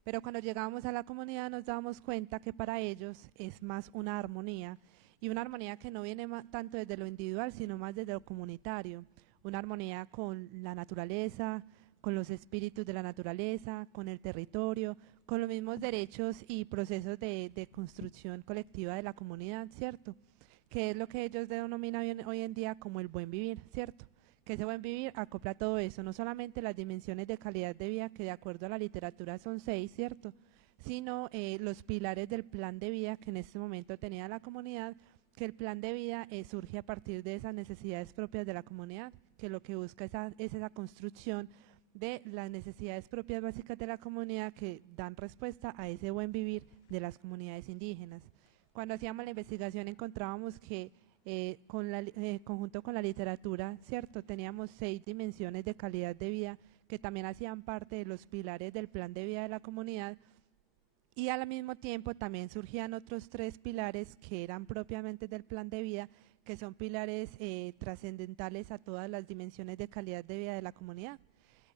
pero cuando llegamos a la comunidad nos damos cuenta que para ellos es más una armonía, y una armonía que no viene tanto desde lo individual, sino más desde lo comunitario, una armonía con la naturaleza, con los espíritus de la naturaleza, con el territorio, con los mismos derechos y procesos de construcción colectiva de la comunidad, ¿cierto? Que es lo que ellos denominan hoy en día como el buen vivir, ¿cierto? Que ese buen vivir acopla todo eso, no solamente las dimensiones de calidad de vida, que de acuerdo a la literatura son 6, ¿cierto?, sino los pilares del plan de vida que en este momento tenía la comunidad, que el plan de vida surge a partir de esas necesidades propias de la comunidad, que lo que busca es esa construcción de las necesidades propias básicas de la comunidad que dan respuesta a ese buen vivir de las comunidades indígenas. Cuando hacíamos la investigación encontrábamos que conjunto con la literatura, ¿cierto?, teníamos 6 dimensiones de calidad de vida que también hacían parte de los pilares del plan de vida de la comunidad, y al mismo tiempo también surgían otros 3 pilares que eran propiamente del plan de vida, que son pilares trascendentales a todas las dimensiones de calidad de vida de la comunidad.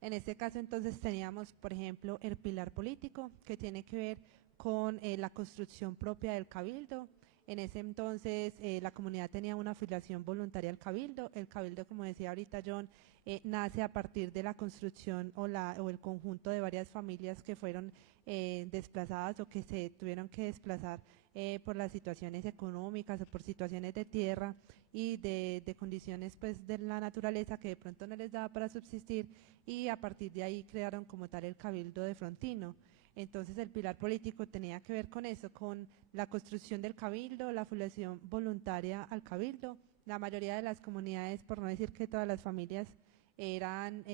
En este caso entonces teníamos, por ejemplo, el pilar político, que tiene que ver con la construcción propia del cabildo, En ese entonces la comunidad tenía una afiliación voluntaria al Cabildo. El Cabildo, como decía ahorita John, nace a partir de la construcción o el conjunto de varias familias que fueron desplazadas o que se tuvieron que desplazar por las situaciones económicas o por situaciones de tierra y de condiciones pues de la naturaleza que de pronto no les daba para subsistir, y a partir de ahí crearon como tal el Cabildo de Frontino. Entonces el pilar político tenía que ver con eso, con la construcción del Cabildo, la afiliación voluntaria al Cabildo. La mayoría de las comunidades, por no decir que todas las familias,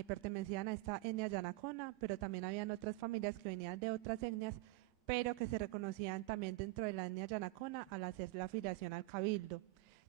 pertenecían a esta etnia yanacona, pero también habían otras familias que venían de otras etnias, pero que se reconocían también dentro de la etnia yanacona al hacer la afiliación al Cabildo.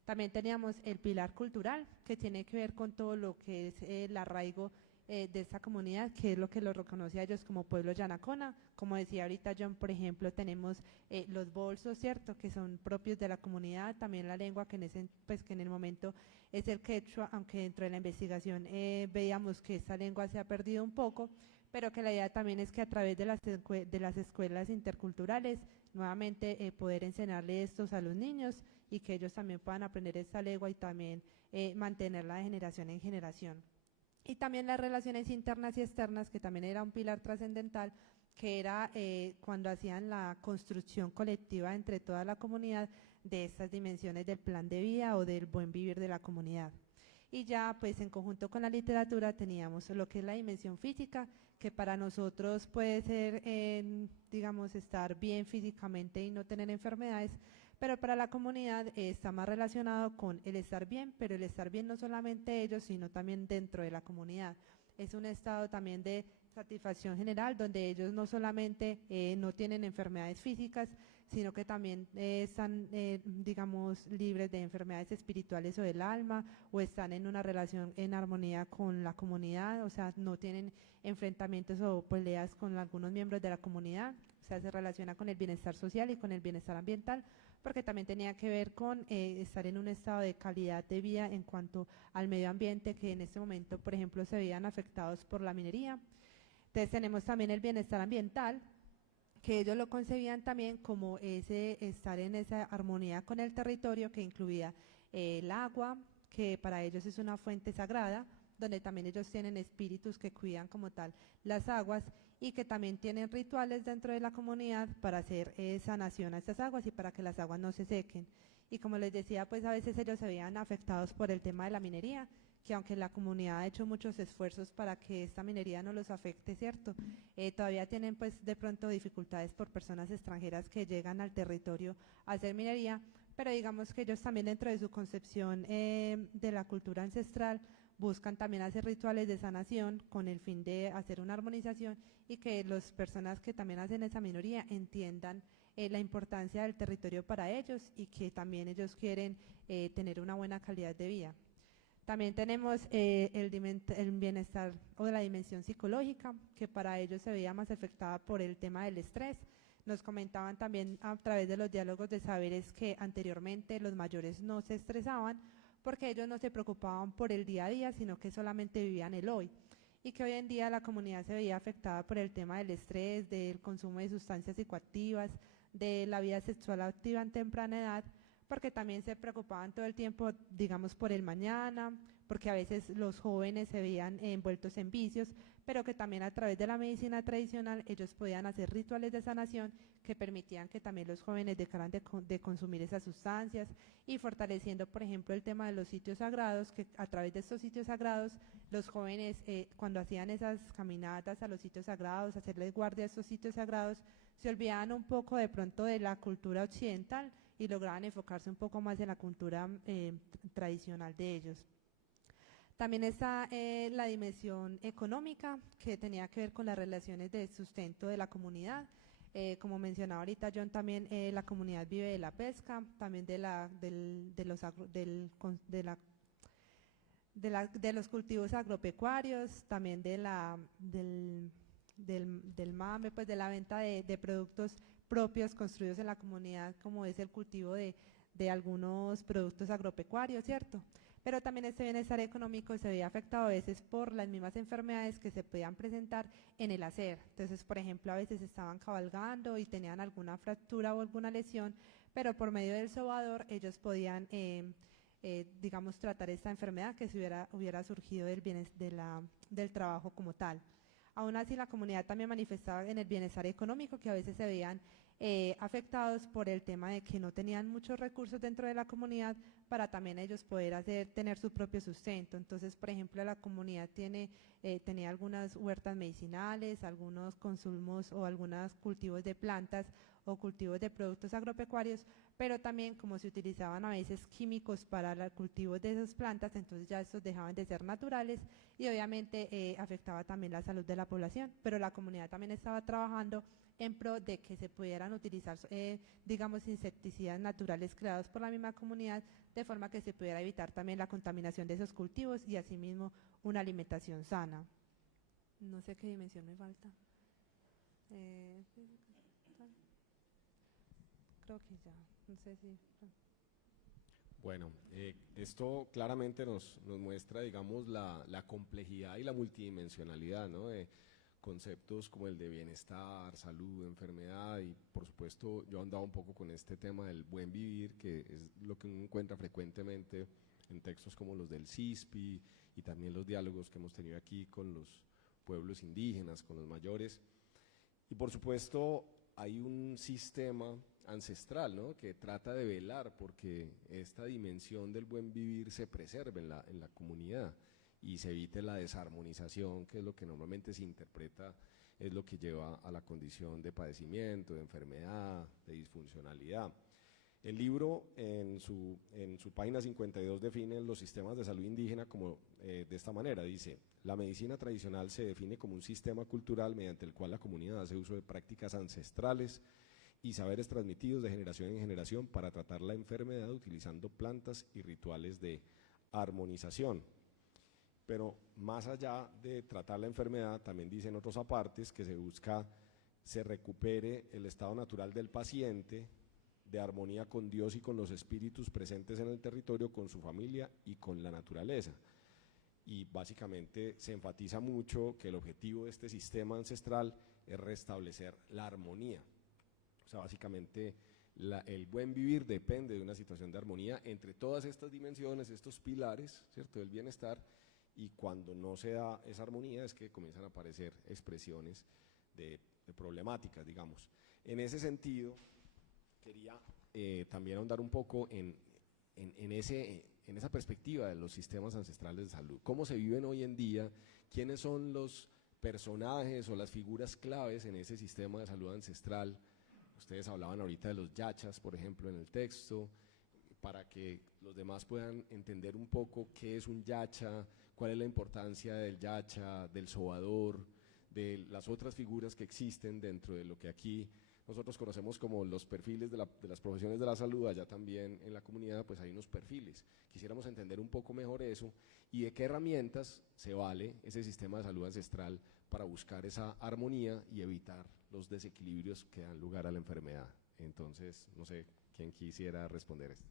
También teníamos el pilar cultural, que tiene que ver con todo lo que es el arraigo de esta comunidad, que es lo que los reconoce a ellos como pueblo yanacona. Como decía ahorita John, por ejemplo, tenemos los bolsos, ¿cierto?, que son propios de la comunidad, también la lengua que en el momento es el quechua, aunque dentro de la investigación veíamos que esta lengua se ha perdido un poco, pero que la idea también es que a través de las escuelas interculturales, nuevamente poder enseñarle estos a los niños y que ellos también puedan aprender esta lengua y también mantenerla de generación en generación. Y también las relaciones internas y externas, que también era un pilar trascendental, que era cuando hacían la construcción colectiva entre toda la comunidad de estas dimensiones del plan de vida o del buen vivir de la comunidad. Y ya pues en conjunto con la literatura teníamos lo que es la dimensión física, que para nosotros puede ser, digamos, estar bien físicamente y no tener enfermedades, pero para la comunidad está más relacionado con el estar bien, pero el estar bien no solamente ellos, sino también dentro de la comunidad. Es un estado también de satisfacción general, donde ellos no solamente no tienen enfermedades físicas, sino que también están, digamos, libres de enfermedades espirituales o del alma, o están en una relación en armonía con la comunidad, o sea, no tienen enfrentamientos o peleas con algunos miembros de la comunidad, o sea, se relaciona con el bienestar social y con el bienestar ambiental, porque también tenía que ver con estar en un estado de calidad de vida en cuanto al medio ambiente, que en este momento, por ejemplo, se veían afectados por la minería. Entonces tenemos también el bienestar ambiental, que ellos lo concebían también como ese estar en esa armonía con el territorio, que incluía el agua, que para ellos es una fuente sagrada, donde también ellos tienen espíritus que cuidan como tal las aguas, y que también tienen rituales dentro de la comunidad para hacer sanación a estas aguas y para que las aguas no se sequen. Y como les decía, pues a veces ellos se veían afectados por el tema de la minería, que aunque la comunidad ha hecho muchos esfuerzos para que esta minería no los afecte, ¿cierto? Todavía tienen pues de pronto dificultades por personas extranjeras que llegan al territorio a hacer minería, pero digamos que ellos también dentro de su concepción de la cultura ancestral buscan también hacer rituales de sanación con el fin de hacer una armonización y que las personas que también hacen esa minoría entiendan la importancia del territorio para ellos y que también ellos quieren tener una buena calidad de vida. También tenemos el bienestar o la dimensión psicológica, que para ellos se veía más afectada por el tema del estrés. Nos comentaban también a través de los diálogos de saberes que anteriormente los mayores no se estresaban porque ellos no se preocupaban por el día a día, sino que solamente vivían el hoy. Y que hoy en día la comunidad se veía afectada por el tema del estrés, del consumo de sustancias psicoactivas, de la vida sexual activa en temprana edad, porque también se preocupaban todo el tiempo, digamos, por el mañana, porque a veces los jóvenes se veían envueltos en vicios, pero que también a través de la medicina tradicional ellos podían hacer rituales de sanación que permitían que también los jóvenes dejaran de consumir esas sustancias, y fortaleciendo, por ejemplo, el tema de los sitios sagrados, que a través de estos sitios sagrados los jóvenes cuando hacían esas caminatas a los sitios sagrados, hacerles guardia a estos sitios sagrados, se olvidaban un poco de pronto de la cultura occidental y lograban enfocarse un poco más en la cultura tradicional de ellos. También está la dimensión económica, que tenía que ver con las relaciones de sustento de la comunidad. Como mencionaba ahorita John, también la comunidad vive de la pesca, también de los cultivos agropecuarios, también del mame, pues de la venta de productos propios construidos en la comunidad, como es el cultivo de algunos productos agropecuarios, ¿cierto? Pero también este bienestar económico se veía afectado a veces por las mismas enfermedades que se podían presentar en el hacer. Entonces, por ejemplo, a veces estaban cabalgando y tenían alguna fractura o alguna lesión, pero por medio del sobador ellos podían, digamos, tratar esta enfermedad que se hubiera surgido del trabajo como tal. Aún así, la comunidad también manifestaba en el bienestar económico, que a veces se veían afectados por el tema de que no tenían muchos recursos dentro de la comunidad para también ellos poder tener su propio sustento. Entonces, por ejemplo, la comunidad tenía algunas huertas medicinales, algunos consumos o algunos cultivos de plantas o cultivos de productos agropecuarios, pero también como se utilizaban a veces químicos para el cultivo de esas plantas, entonces ya estos dejaban de ser naturales y obviamente afectaba también la salud de la población, pero la comunidad también estaba trabajando en pro de que se pudieran utilizar, digamos, insecticidas naturales creados por la misma comunidad, de forma que se pudiera evitar también la contaminación de esos cultivos y asimismo una alimentación sana. No sé qué dimensión me falta. Creo que ya, no sé si… Bueno, esto claramente nos muestra, digamos, la complejidad y la multidimensionalidad, ¿no? De conceptos como el de bienestar, salud, enfermedad y por supuesto yo andaba un poco con este tema del buen vivir, que es lo que uno encuentra frecuentemente en textos como los del CISPI y también los diálogos que hemos tenido aquí con los pueblos indígenas, con los mayores. Y por supuesto hay un sistema ancestral, ¿no?, que trata de velar porque esta dimensión del buen vivir se preserve en la comunidad y se evite la desarmonización, que es lo que normalmente se interpreta, es lo que lleva a la condición de padecimiento, de enfermedad, de disfuncionalidad. El libro en su página 52 define los sistemas de salud indígena como de esta manera, dice: la medicina tradicional se define como un sistema cultural mediante el cual la comunidad hace uso de prácticas ancestrales y saberes transmitidos de generación en generación para tratar la enfermedad utilizando plantas y rituales de armonización. Pero más allá de tratar la enfermedad, también dicen otros apartes que se recupere el estado natural del paciente, de armonía con Dios y con los espíritus presentes en el territorio, con su familia y con la naturaleza. Y básicamente se enfatiza mucho que el objetivo de este sistema ancestral es restablecer la armonía. O sea, básicamente el buen vivir depende de una situación de armonía entre todas estas dimensiones, estos pilares, ¿cierto?, del bienestar, y cuando no se da esa armonía es que comienzan a aparecer expresiones de problemáticas, digamos. En ese sentido, quería también ahondar un poco en esa perspectiva de los sistemas ancestrales de salud. ¿Cómo se viven hoy en día? ¿Quiénes son los personajes o las figuras claves en ese sistema de salud ancestral? Ustedes hablaban ahorita de los yachas, por ejemplo, en el texto, para que los demás puedan entender un poco qué es un yacha, cuál es la importancia del yacha, del sobador, de las otras figuras que existen dentro de lo que aquí nosotros conocemos como los perfiles de las profesiones de la salud. Allá también en la comunidad pues hay unos perfiles. Quisiéramos entender un poco mejor eso y de qué herramientas se vale ese sistema de salud ancestral para buscar esa armonía y evitar los desequilibrios que dan lugar a la enfermedad. Entonces, no sé quién quisiera responder esto.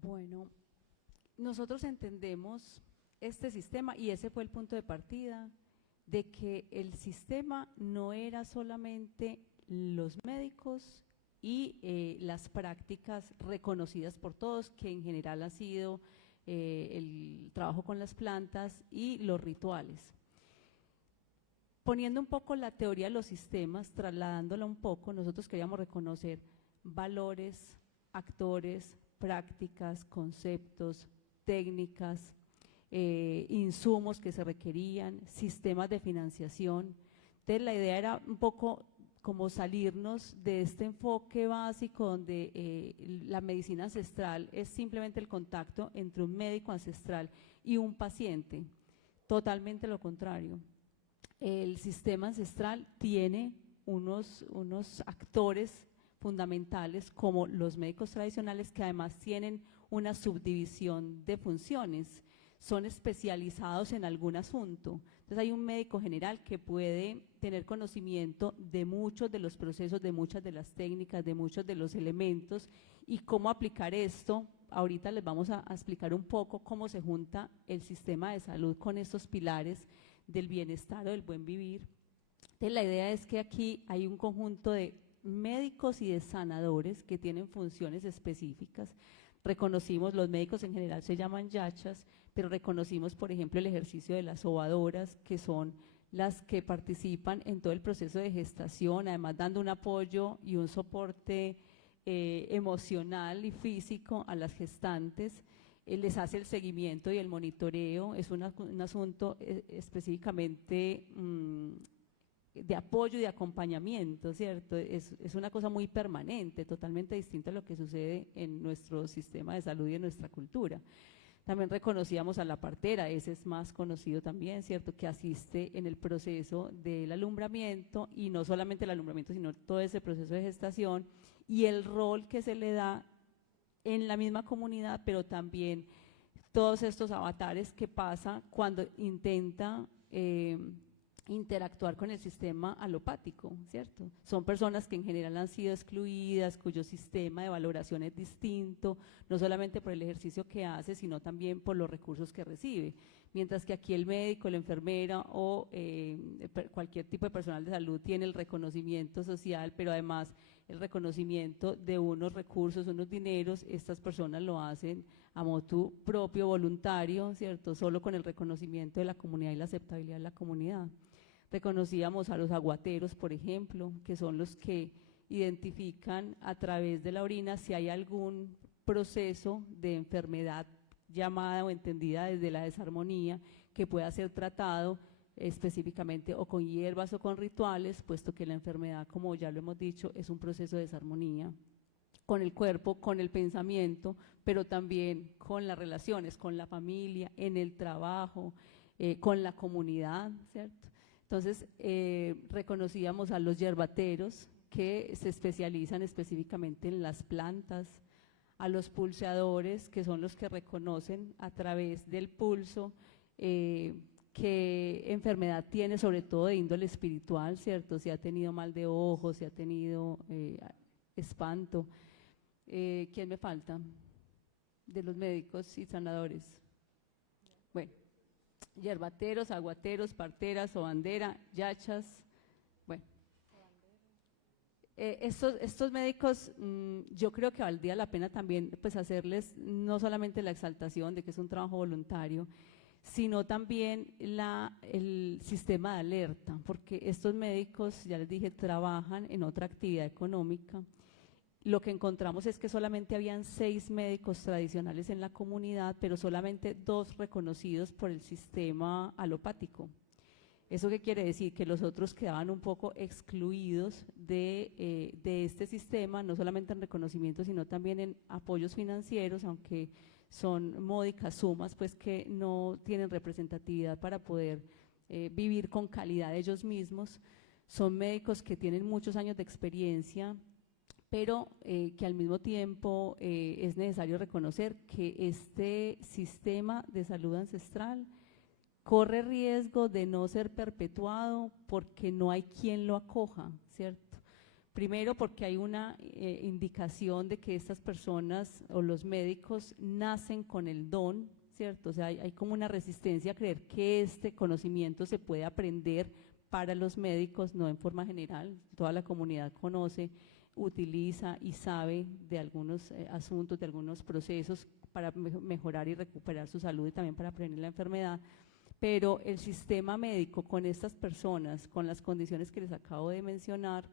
Bueno, nosotros entendemos este sistema, y ese fue el punto de partida, de que el sistema no era solamente los médicos y las prácticas reconocidas por todos, que en general ha sido el trabajo con las plantas y los rituales. Poniendo un poco la teoría de los sistemas, trasladándola un poco, nosotros queríamos reconocer valores, actores, prácticas, conceptos, técnicas, insumos que se requerían, sistemas de financiación. Entonces la idea era un poco como salirnos de este enfoque básico donde la medicina ancestral es simplemente el contacto entre un médico ancestral y un paciente. Totalmente lo contrario. El sistema ancestral tiene unos actores fundamentales como los médicos tradicionales, que además tienen una subdivisión de funciones, son especializados en algún asunto. Entonces hay un médico general que puede tener conocimiento de muchos de los procesos, de muchas de las técnicas, de muchos de los elementos, y cómo aplicar esto. Ahorita les vamos a explicar un poco cómo se junta el sistema de salud con estos pilares del bienestar o del buen vivir. Entonces la idea es que aquí hay un conjunto de médicos y de sanadores que tienen funciones específicas. Reconocimos, los médicos en general se llaman yachas, pero reconocimos, por ejemplo, el ejercicio de las sobadoras, que son las que participan en todo el proceso de gestación, además dando un apoyo y un soporte emocional y físico a las gestantes. Les hace el seguimiento y el monitoreo, es un asunto específicamente de apoyo y de acompañamiento, ¿cierto? Es una cosa muy permanente, totalmente distinta a lo que sucede en nuestro sistema de salud y en nuestra cultura. También reconocíamos a la partera, ese es más conocido también, ¿cierto?, que asiste en el proceso del alumbramiento, y no solamente el alumbramiento, sino todo ese proceso de gestación y el rol que se le da en la misma comunidad, pero también todos estos avatares que pasa cuando intenta interactuar con el sistema alopático, ¿cierto? Son personas que en general han sido excluidas, cuyo sistema de valoración es distinto, no solamente por el ejercicio que hace, sino también por los recursos que recibe. Mientras que aquí el médico, la enfermera o cualquier tipo de personal de salud tiene el reconocimiento social, pero además el reconocimiento de unos recursos, unos dineros, estas personas lo hacen a motu propio, voluntario, ¿cierto? Solo con el reconocimiento de la comunidad y la aceptabilidad de la comunidad. Reconocíamos a los aguateros, por ejemplo, que son los que identifican a través de la orina si hay algún proceso de enfermedad llamada o entendida desde la desarmonía que pueda ser tratado específicamente o con hierbas o con rituales, puesto que la enfermedad, como ya lo hemos dicho, es un proceso de desarmonía con el cuerpo, con el pensamiento, pero también con las relaciones, con la familia, en el trabajo, con la comunidad, ¿cierto? Entonces, reconocíamos a los yerbateros, que se especializan específicamente en las plantas, a los pulseadores, que son los que reconocen a través del pulso qué enfermedad tiene, sobre todo de índole espiritual, ¿cierto? Si ha tenido mal de ojo, si ha tenido espanto. ¿Quién me falta? De los médicos y sanadores. Bueno, yerbateros, aguateros, parteras, sobandera, yachas. Bueno, estos médicos, yo creo que valdría la pena también pues hacerles no solamente la exaltación de que es un trabajo voluntario, sino también el sistema de alerta, porque estos médicos, ya les dije, trabajan en otra actividad económica. Lo que encontramos es que solamente habían 6 médicos tradicionales en la comunidad, pero solamente 2 reconocidos por el sistema alopático. ¿Eso qué quiere decir? Que los otros quedaban un poco excluidos de este sistema, no solamente en reconocimiento, sino también en apoyos financieros, aunque son módicas sumas, pues que no tienen representatividad para poder vivir con calidad ellos mismos. Son médicos que tienen muchos años de experiencia, pero que al mismo tiempo es necesario reconocer que este sistema de salud ancestral corre riesgo de no ser perpetuado porque no hay quien lo acoja, ¿cierto? Primero porque hay una indicación de que estas personas o los médicos nacen con el don, ¿cierto? O sea, hay como una resistencia a creer que este conocimiento se puede aprender para los médicos, no en forma general. Toda la comunidad conoce, utiliza y sabe de algunos asuntos, de algunos procesos para mejorar y recuperar su salud y también para prevenir la enfermedad. Pero el sistema médico con estas personas, con las condiciones que les acabo de mencionar,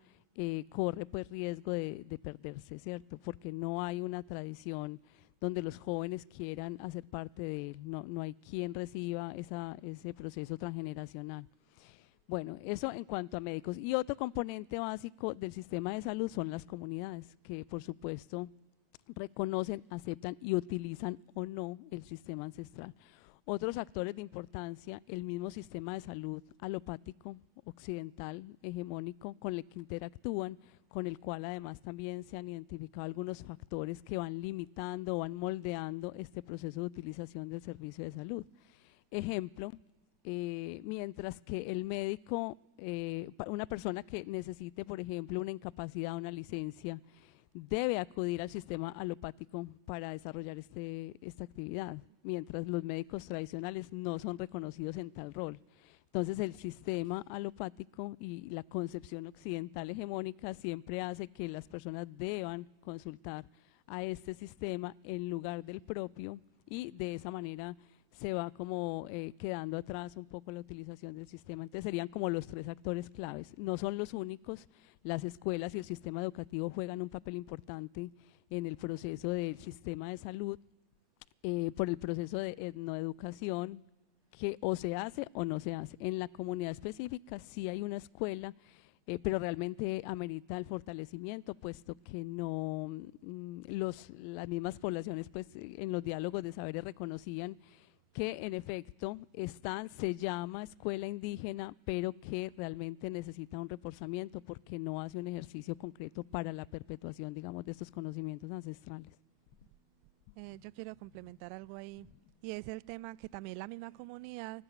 corre pues riesgo de perderse, ¿cierto? Porque no hay una tradición donde los jóvenes quieran hacer parte de él, no hay quien reciba ese proceso transgeneracional. Bueno, eso en cuanto a médicos. Y otro componente básico del sistema de salud son las comunidades, que por supuesto reconocen, aceptan y utilizan o no el sistema ancestral. Otros actores de importancia, el mismo sistema de salud alopático, occidental, hegemónico, con el que interactúan, con el cual además también se han identificado algunos factores que van limitando o van moldeando este proceso de utilización del servicio de salud. Ejemplo, mientras que el médico, una persona que necesite, por ejemplo, una incapacidad, una licencia, debe acudir al sistema alopático para desarrollar esta actividad, mientras los médicos tradicionales no son reconocidos en tal rol. Entonces el sistema alopático y la concepción occidental hegemónica siempre hace que las personas deban consultar a este sistema en lugar del propio, y de esa manera se va como quedando atrás un poco la utilización del sistema. Entonces serían como los tres actores claves. No son los únicos, las escuelas y el sistema educativo juegan un papel importante en el proceso del sistema de salud, por el proceso de etnoeducación, que o se hace o no se hace. En la comunidad específica sí hay una escuela, pero realmente amerita el fortalecimiento, puesto que no las mismas poblaciones pues en los diálogos de saberes reconocían que en efecto se llama escuela indígena, pero que realmente necesita un reforzamiento porque no hace un ejercicio concreto para la perpetuación, digamos, de estos conocimientos ancestrales. Yo quiero complementar algo ahí, y es el tema que también la misma comunidad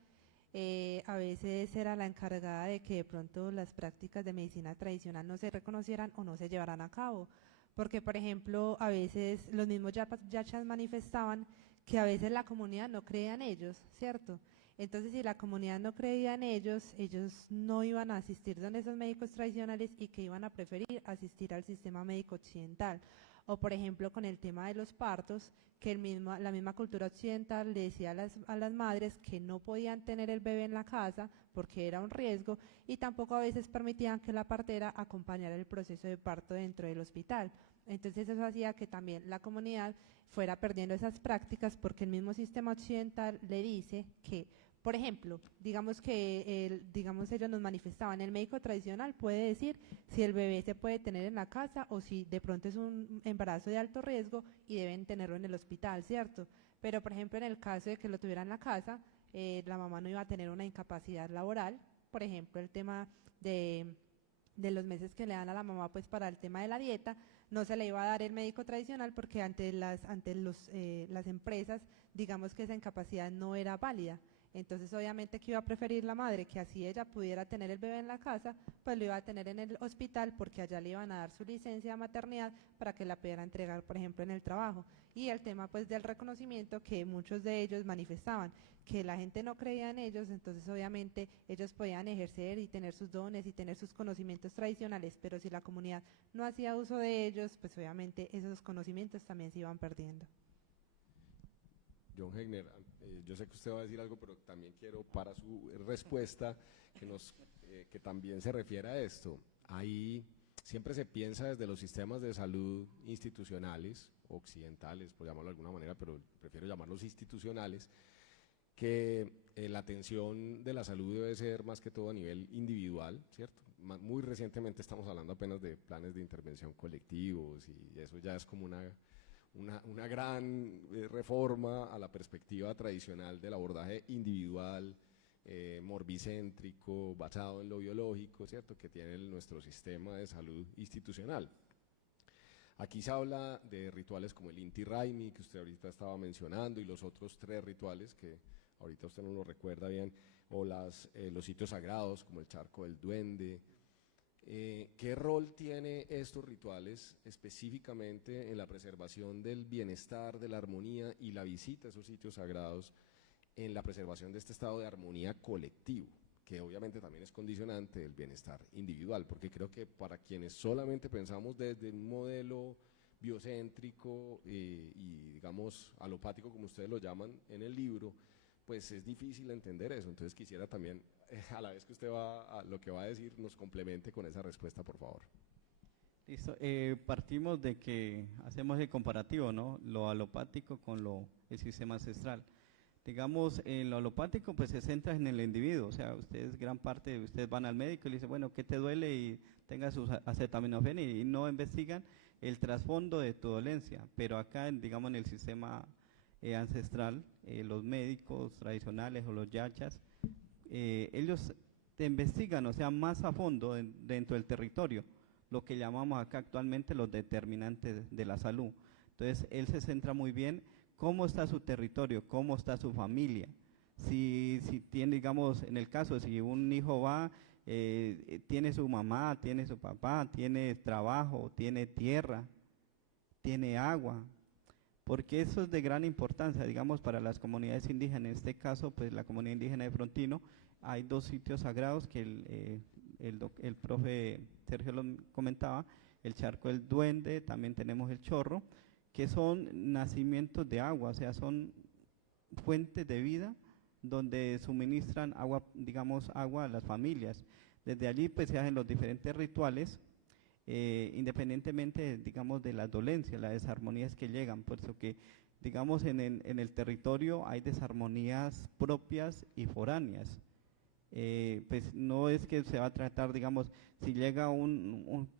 a veces era la encargada de que de pronto las prácticas de medicina tradicional no se reconocieran o no se llevaran a cabo, porque por ejemplo a veces los mismos yachas manifestaban que a veces la comunidad no creía en ellos, ¿cierto? Entonces si la comunidad no creía en ellos, ellos no iban a asistir donde esos médicos tradicionales y que iban a preferir asistir al sistema médico occidental. O por ejemplo con el tema de los partos, que la misma cultura occidental le decía a las madres que no podían tener el bebé en la casa porque era un riesgo, y tampoco a veces permitían que la partera acompañara el proceso de parto dentro del hospital. Entonces eso hacía que también la comunidad fuera perdiendo esas prácticas, porque el mismo sistema occidental le dice que, por ejemplo, digamos que ellos nos manifestaban, el médico tradicional puede decir si el bebé se puede tener en la casa o si de pronto es un embarazo de alto riesgo y deben tenerlo en el hospital, ¿cierto? Pero por ejemplo en el caso de que lo tuviera en la casa, la mamá no iba a tener una incapacidad laboral. Por ejemplo, el tema de los meses que le dan a la mamá pues para el tema de la dieta, no se le iba a dar el médico tradicional porque ante las empresas, digamos que esa incapacidad no era válida. Entonces obviamente que iba a preferir la madre que así ella pudiera tener el bebé en la casa, pues lo iba a tener en el hospital, porque allá le iban a dar su licencia de maternidad para que la pudiera entregar, por ejemplo, en el trabajo. Y el tema pues del reconocimiento, que muchos de ellos manifestaban que la gente no creía en ellos, entonces obviamente ellos podían ejercer y tener sus dones y tener sus conocimientos tradicionales, pero si la comunidad no hacía uso de ellos, pues obviamente esos conocimientos también se iban perdiendo. John Hegner, yo sé que usted va a decir algo, pero también quiero para su respuesta que también se refiera a esto. Ahí siempre se piensa desde los sistemas de salud institucionales, occidentales, por llamarlo de alguna manera, pero prefiero llamarlos institucionales, que la atención de la salud debe ser más que todo a nivel individual, ¿cierto? Muy recientemente estamos hablando apenas de planes de intervención colectivos, y eso ya es como una gran reforma a la perspectiva tradicional del abordaje individual, morbicéntrico, basado en lo biológico, ¿cierto?, que tiene nuestro sistema de salud institucional. Aquí se habla de rituales como el Inti Raymi, que usted ahorita estaba mencionando, y los otros 3 rituales que ahorita usted no lo recuerda bien, o los sitios sagrados como el Charco del Duende. ¿Qué rol tiene estos rituales específicamente en la preservación del bienestar, de la armonía y la visita a esos sitios sagrados en la preservación de este estado de armonía colectivo, que obviamente también es condicionante del bienestar individual? Porque creo que para quienes solamente pensamos desde un modelo biocéntrico y digamos alopático, como ustedes lo llaman en el libro, pues es difícil entender eso. Entonces quisiera también, a la vez que usted lo que va a decir, nos complemente con esa respuesta, por favor. Listo. Partimos de que hacemos el comparativo, ¿no? Lo alopático con el sistema ancestral. Digamos, en lo alopático pues se centra en el individuo, o sea, ustedes van al médico y le dicen, bueno, ¿qué te duele? Y tenga sus acetaminofén, y no investigan el trasfondo de tu dolencia. Pero acá, digamos, en el sistema ancestral, los médicos tradicionales o los yachas, ellos te investigan, o sea, más a fondo dentro del territorio, lo que llamamos acá actualmente los determinantes de la salud. Entonces, él se centra muy bien cómo está su territorio, cómo está su familia. Si tiene, digamos, en el caso, si un hijo va, tiene su mamá, tiene su papá, tiene trabajo, tiene tierra, tiene agua, porque eso es de gran importancia, digamos, para las comunidades indígenas. En este caso, pues la comunidad indígena de Frontino hay 2 sitios sagrados que el profe Sergio lo comentaba, el Charco del Duende, también tenemos el Chorro, que son nacimientos de agua, o sea, son fuentes de vida donde suministran agua, digamos, agua a las familias. Desde allí pues se hacen los diferentes rituales, independientemente, digamos, de las dolencias, las desarmonías que llegan, puesto que, digamos, en el territorio hay desarmonías propias y foráneas. Pues no es que se va a tratar, digamos, si llega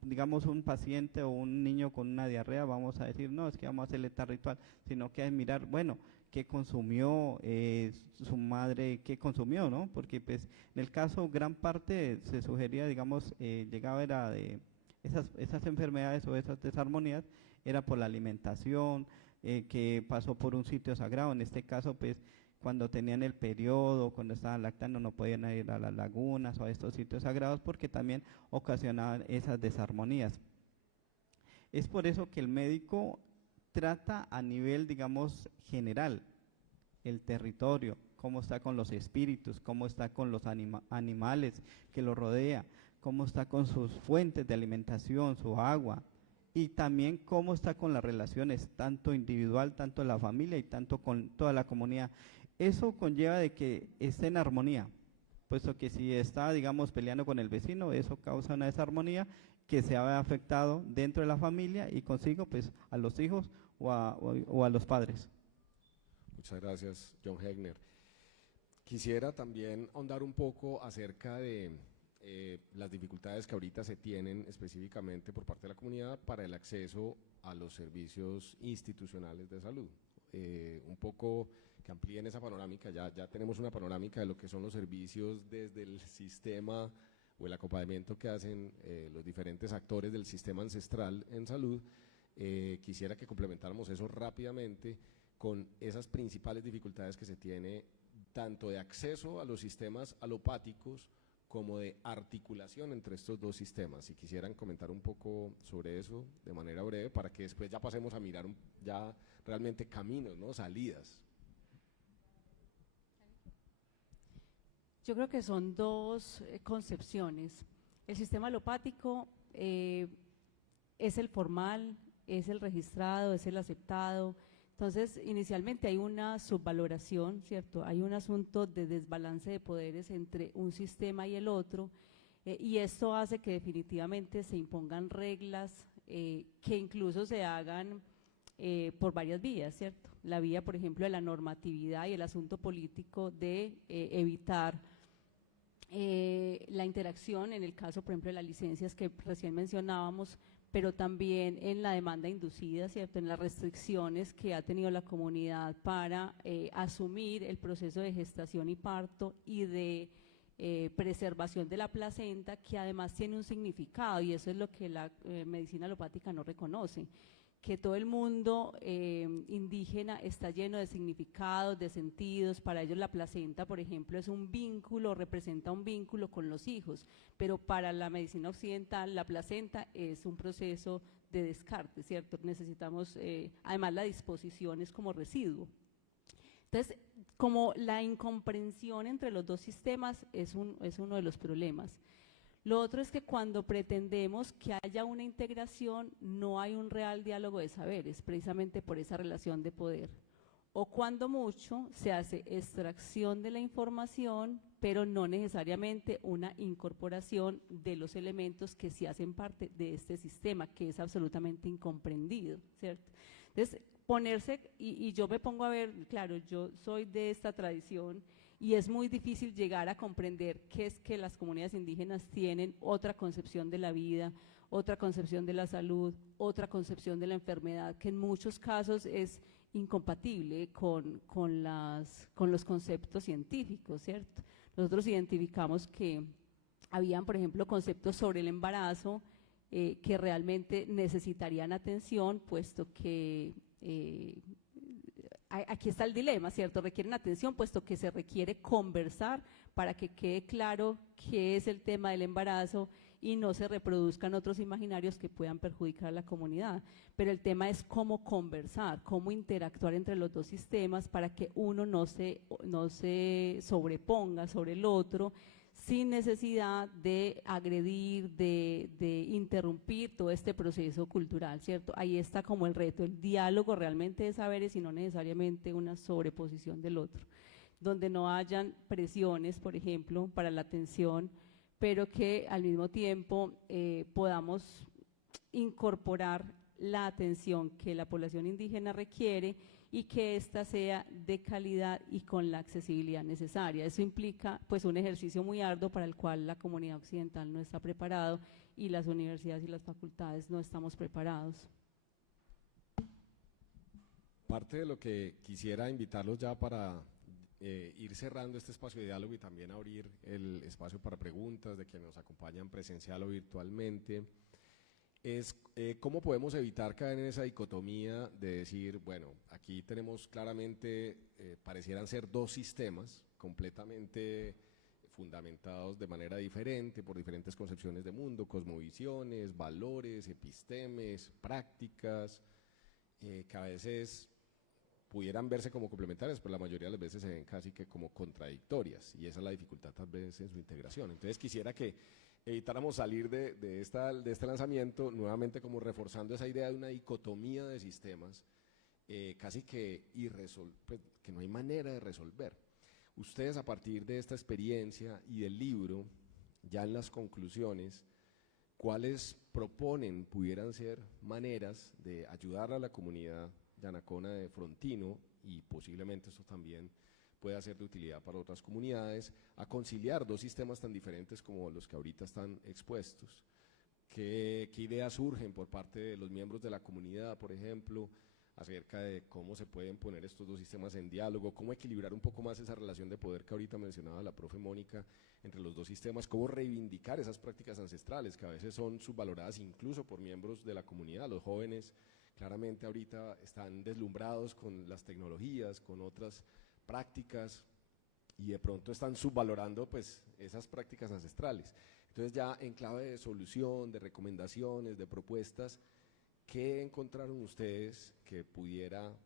digamos, un paciente o un niño con una diarrea, vamos a decir, no, es que vamos a hacerle tal ritual, sino que es mirar, bueno, qué consumió su madre, qué consumió, ¿no? Porque pues en el caso gran parte se sugería, digamos, llegaba era de esas enfermedades o esas desarmonías, era por la alimentación, que pasó por un sitio sagrado, en este caso pues cuando tenían el periodo, cuando estaban lactando, no podían ir a las lagunas o a estos sitios sagrados porque también ocasionaban esas desarmonías. Es por eso que el médico trata a nivel, digamos, general, el territorio, cómo está con los espíritus, cómo está con los animales que lo rodea, cómo está con sus fuentes de alimentación, su agua, y también cómo está con las relaciones, tanto individual, tanto en la familia y tanto con toda la comunidad. Eso conlleva de que esté en armonía, puesto que si está, digamos, peleando con el vecino, eso causa una desarmonía que se ha afectado dentro de la familia y consigo pues a los hijos o a los padres. Muchas gracias, John Hegner. Quisiera también ahondar un poco acerca de las dificultades que ahorita se tienen específicamente por parte de la comunidad para el acceso a los servicios institucionales de salud. Un poco que amplíen esa panorámica, ya tenemos una panorámica de lo que son los servicios desde el sistema o el acompañamiento que hacen los diferentes actores del sistema ancestral en salud. Quisiera que complementáramos eso rápidamente con esas principales dificultades que se tiene tanto de acceso a los sistemas alopáticos como de articulación entre estos 2 sistemas. Si quisieran comentar un poco sobre eso de manera breve para que después ya pasemos a mirar ya realmente caminos, ¿no? Salidas. Yo creo que son 2 concepciones. El sistema alopático es el formal, es el registrado, es el aceptado. Entonces, inicialmente hay una subvaloración, ¿cierto? Hay un asunto de desbalance de poderes entre un sistema y el otro, y esto hace que definitivamente se impongan reglas que incluso se hagan por varias vías, ¿cierto? La vía, por ejemplo, de la normatividad y el asunto político de evitar la interacción, en el caso, por ejemplo, de las licencias que recién mencionábamos, pero también en la demanda inducida, ¿cierto? En las restricciones que ha tenido la comunidad para asumir el proceso de gestación y parto y de preservación de la placenta, que además tiene un significado, y eso es lo que la medicina alopática no reconoce, que todo el mundo indígena está lleno de significados, de sentidos. Para ellos la placenta, por ejemplo, es un vínculo, representa un vínculo con los hijos, pero para la medicina occidental la placenta es un proceso de descarte, ¿cierto? Necesitamos, además la disposición es como residuo. Entonces, como la incomprensión entre los 2 sistemas es uno de los problemas. Lo otro es que cuando pretendemos que haya una integración, no hay un real diálogo de saberes, precisamente por esa relación de poder. O cuando mucho se hace extracción de la información, pero no necesariamente una incorporación de los elementos que sí hacen parte de este sistema, que es absolutamente incomprendido, ¿cierto? Entonces, ponerse, y yo me pongo a ver, claro, yo soy de esta tradición, y es muy difícil llegar a comprender que es que las comunidades indígenas tienen otra concepción de la vida, otra concepción de la salud, otra concepción de la enfermedad, que en muchos casos es incompatible con los conceptos científicos, ¿cierto? Nosotros identificamos que habían, por ejemplo, conceptos sobre el embarazo que realmente necesitarían atención, puesto que aquí está el dilema, ¿cierto? Requieren atención, puesto que se requiere conversar para que quede claro qué es el tema del embarazo y no se reproduzcan otros imaginarios que puedan perjudicar a la comunidad. Pero el tema es cómo conversar, cómo interactuar entre los dos sistemas para que uno no se sobreponga sobre el otro, sin necesidad de agredir, de interrumpir todo este proceso cultural, ¿cierto? Ahí está como el reto, el diálogo realmente de saberes y no necesariamente una sobreposición del otro, donde no hayan presiones, por ejemplo, para la atención, pero que al mismo tiempo podamos incorporar la atención que la población indígena requiere y que ésta sea de calidad y con la accesibilidad necesaria. Eso implica pues un ejercicio muy arduo para el cual la comunidad occidental no está preparado y las universidades y las facultades no estamos preparados. Parte de lo que quisiera invitarlos ya para ir cerrando este espacio de diálogo y también abrir el espacio para preguntas de quienes nos acompañan presencial o virtualmente, es cómo podemos evitar caer en esa dicotomía de decir, bueno, aquí tenemos claramente, parecieran ser dos sistemas completamente fundamentados de manera diferente por diferentes concepciones de mundo, cosmovisiones, valores, epistemes, prácticas, que a veces pudieran verse como complementarias, pero la mayoría de las veces se ven casi que como contradictorias, y esa es la dificultad tal vez en su integración. Entonces quisiera que evitáramos salir de este lanzamiento nuevamente como reforzando esa idea de una dicotomía de sistemas casi que pues, que no hay manera de resolver. Ustedes, a partir de esta experiencia y del libro, ya en las conclusiones, ¿cuáles proponen pudieran ser maneras de ayudar a la comunidad yanacona de Frontino, y posiblemente esto también pueda ser de utilidad para otras comunidades, a conciliar dos sistemas tan diferentes como los que ahorita están expuestos? ¿Qué ideas surgen por parte de los miembros de la comunidad, por ejemplo, acerca de cómo se pueden poner estos dos sistemas en diálogo, cómo equilibrar un poco más esa relación de poder que ahorita mencionaba la profe Mónica entre los dos sistemas, cómo reivindicar esas prácticas ancestrales que a veces son subvaloradas incluso por miembros de la comunidad? Los jóvenes claramente ahorita están deslumbrados con las tecnologías, con otras prácticas, y de pronto están subvalorando pues esas prácticas ancestrales. Entonces, ya en clave de solución, de recomendaciones, de propuestas, ¿qué encontraron ustedes que pudiera,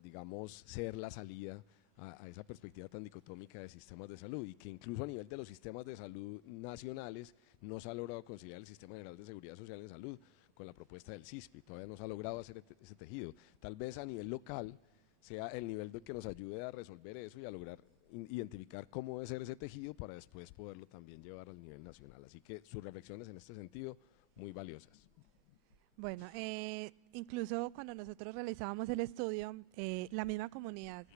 digamos, ser la salida a esa perspectiva tan dicotómica de sistemas de salud, y que incluso a nivel de los sistemas de salud nacionales no se ha logrado conciliar el Sistema General de Seguridad Social en Salud con la propuesta del CISPI? Todavía no se ha logrado hacer ese tejido. Tal vez a nivel local sea el nivel que nos ayude a resolver eso y a lograr identificar cómo debe ser ese tejido para después poderlo también llevar al nivel nacional. Así que sus reflexiones en este sentido, muy valiosas. Bueno, incluso cuando nosotros realizábamos el estudio, la misma comunidad,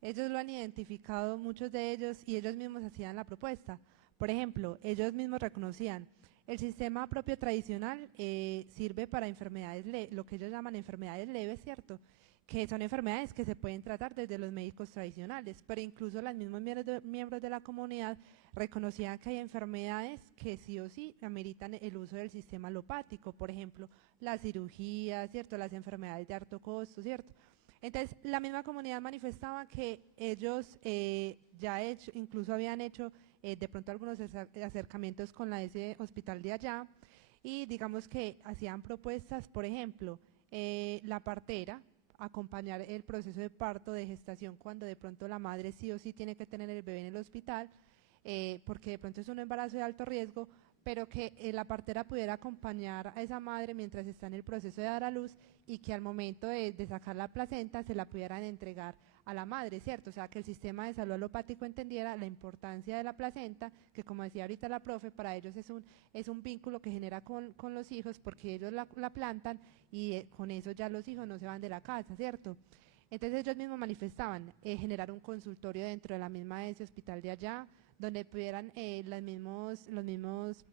ellos lo han identificado, muchos de ellos, y ellos mismos hacían la propuesta. Por ejemplo, ellos mismos reconocían, el sistema propio tradicional sirve para enfermedades, lo que ellos llaman enfermedades leves, ¿cierto?, que son enfermedades que se pueden tratar desde los médicos tradicionales, pero incluso los mismos miembros de la comunidad reconocían que hay enfermedades que sí o sí ameritan el uso del sistema alopático, por ejemplo, la cirugía, ¿cierto?, las enfermedades de alto costo, ¿cierto? Entonces, la misma comunidad manifestaba que ellos incluso habían hecho de pronto algunos acercamientos con ese hospital de allá, y digamos que hacían propuestas, por ejemplo, la partera, acompañar el proceso de parto, de gestación, cuando de pronto la madre sí o sí tiene que tener el bebé en el hospital, porque de pronto es un embarazo de alto riesgo, pero que la partera pudiera acompañar a esa madre mientras está en el proceso de dar a luz, y que al momento de sacar la placenta se la pudieran entregar a la madre, ¿cierto? O sea, que el sistema de salud alopático entendiera la importancia de la placenta, que como decía ahorita la profe, para ellos es un vínculo que genera con los hijos, porque ellos la plantan y con eso ya los hijos no se van de la casa, ¿cierto? Entonces ellos mismos manifestaban generar un consultorio dentro de la misma ese hospital de allá, donde pudieran los mismos